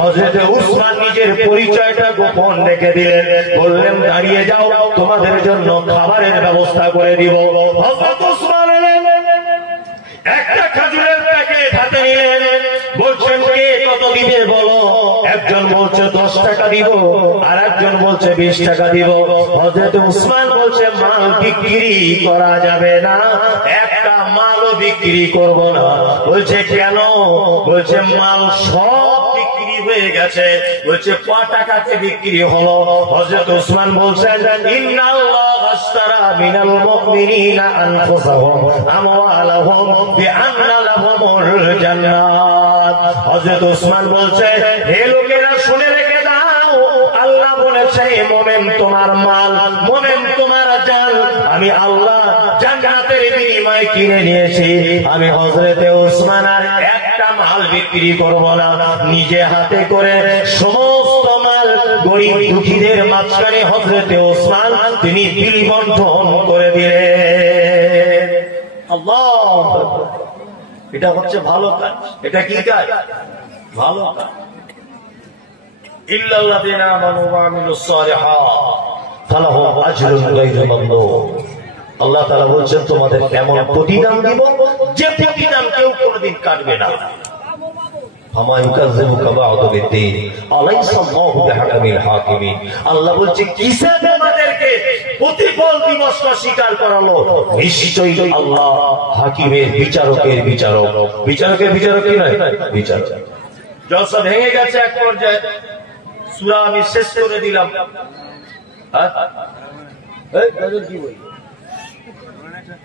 হযরতে উসমান নিজের পরিচয়টা গোপন রেখে দিলেন, বললেন দাঁড়িয়ে যাও, তোমাদের জন্য খাবারের ব্যবস্থা করে দিব। হযরত উসমান একটা খাজুরের প্যাকেট হাতে নিলেন, বলছেন কে কত দিবে বলো। একজন বলছে 10 টাকা দিব, আর একজন বলছে 20 টাকা দিব। হযরত উসমান বলছে মাল বিক্রি করা যাবে না, একটা মালও বিক্রি করব না। বলছে কেন? বলছে মাল সব বিক্রি হয়ে গেছে। বলছে ক টাকাতে বিক্রি হলো? হযরত উসমান বলছেন ইন্নাল্লাহ আশতারা মিনাল মুমিনিনা আনফুসাহুম আমওয়ালাহুম বিআন্না লাহুমুল জান্নাত। হযরত উসমান বলছে হে লোকেরা শুনে রেখে দাও, আল্লাহ বলেছে মুমিন তোমার মাল, মুমিন তোমার জান, আমি আল্লাহ জান্নাতের বিনিময়ে কিনে নিয়েছি। আমি হযরতে উসমান আর একটা মাল বিক্রি করব না। নিজে হাতে করে সমস্ত মাল গরিব দুঃখীদের মাঝখানে হযরতে উসমান তিনি বিল বন্টন করে দিলেন। আল্লাহ, এটা হচ্ছে ভালো কাজ। এটা কি কাজ? ভালো কাজ। ইল্লাল্লাযিনা আমানু ওয়া আমিলুস সালিহাত ফালাহুম আজরুন গায়রু মামনুন। আল্লাহ তাআলা বলছেন তোমাদের এমন প্রতিদান দিব যে প্রতিদান কেউ কোনোদিন কাটবে না। আল্লাহ বলছে কিসে তোমাদেরকে প্রতিফল দিবসটা স্বীকার করালো? নিশ্চয়ই আল্লাহ হাকিমের বিচারকের বিচারক। বিচারকের বিচারক কি নয়? বিচারক। জলসা ভেঙে গেছে এক পর্যায়ে, সূরা আমি শেষ করে দিলাম।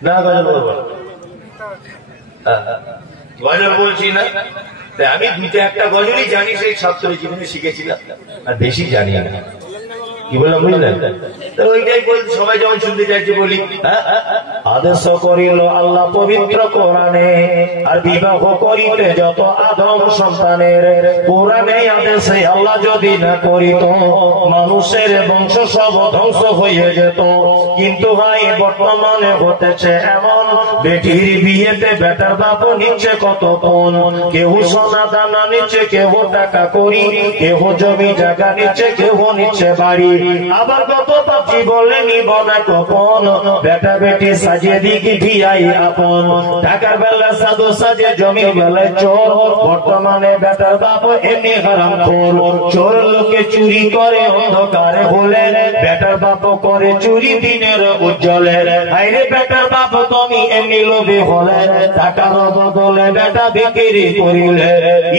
না গজল বলবো, গজল বলছি না। আমি 2-1টা গজলই জানি, সেই ছাত্র জীবনে শিখেছিলাম, আর বেশি জানি না। কি বললাম বুঝলেন? তো ওইটাই বলছি, সবাই যখন শুনতে চাইছে বলি। আদেশ করিল আল্লাহ পবিত্র কোরআনে, আর বিবাহ করিতে যত আদম সন্তানের। কোরআনে আদেশে আল্লাহ যদি না করিত, মানুষের বংশ সব ধ্বংস হয়ে যেত। কিন্তু ভাই বর্তমানে হতেছে এমন, বেটির বিয়েতে বেটার বাপ নিচ্ছে কত পণ। কেউ সোনা দানা নিচ্ছে, কেউ টাকা করি, কেউ জমি জায়গা নিচ্ছে, কেউ নিচ্ছে বাড়ি। আবার কত পাপি বলে নিব না কখন, বেটা বেটি সাজিয়ে দিকে ভিআই আপন। টাকার বেলা সাধু সাজে, জমির বেলায় চোর। বর্তমানে বেটার বাপ এমনি হারামখোর। চোর লোকে চুরি করে অন্ধকারে হলে, বেটার বাপ করে চুরি দিনের উজ্জ্বলে। আইরে বেটার বাপ তুমি এমনি লোভী হলে, টাকার বদলে বেটা বিক্রি করিলে।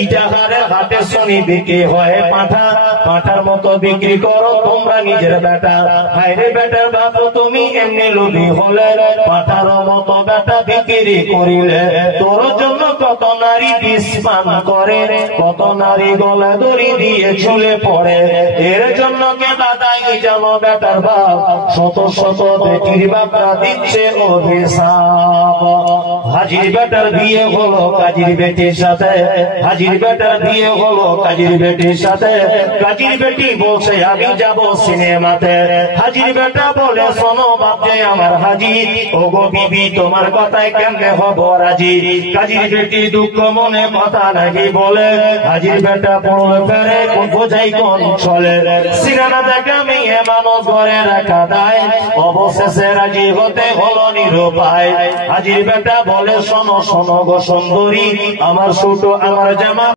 ইজাহারে হাটে শুনি বিক্রি হয় পাঁঠা, পাঁঠার মতো বিক্রি করো তোমরা নিজের বেটা। হাইরে বেটার বাপ তুমি এমনি লোভী হলে, পাঁঠার মতো বেটা বিক্রি করিলে। তোর জন্য কত নারী বিষ পান করে, কত নারী গলা দড়ি দিয়ে ঝুলে পড়ে। এর জন্য কে দাদা নাই জানো বেটার বাপ, শত শত বেটির বাপরা দিচ্ছে অভিশাপ। হাজির বেটার বিয়ে হলো কাজীর বেটির সাথে, হাজির বেটার বিয়ে হলো কাজীর বেটির সাথে। কাজীর বেটি বলছে আমি যাব সিনেমাতে, হাজির বেটা বলে শোনো বাপ যে আমার হাজি, ওগো বিবি তোমার কথায় কেমনে হব রাজি। কাজীর বেটি দুঃখ মনে কথা নাকি বলে, হাজির বেটা পড়ল ফেরে বোঝাই কোন চলে। সিনেমা দেখা মেয়ে মানুষ ঘরে রাখা দেয়, অবশেষে রাজি হতে হলো নিরুপায়। হাজির বেটা বলে শোনো শোনো গো সুন্দরী, আমার ছোট আমার জামা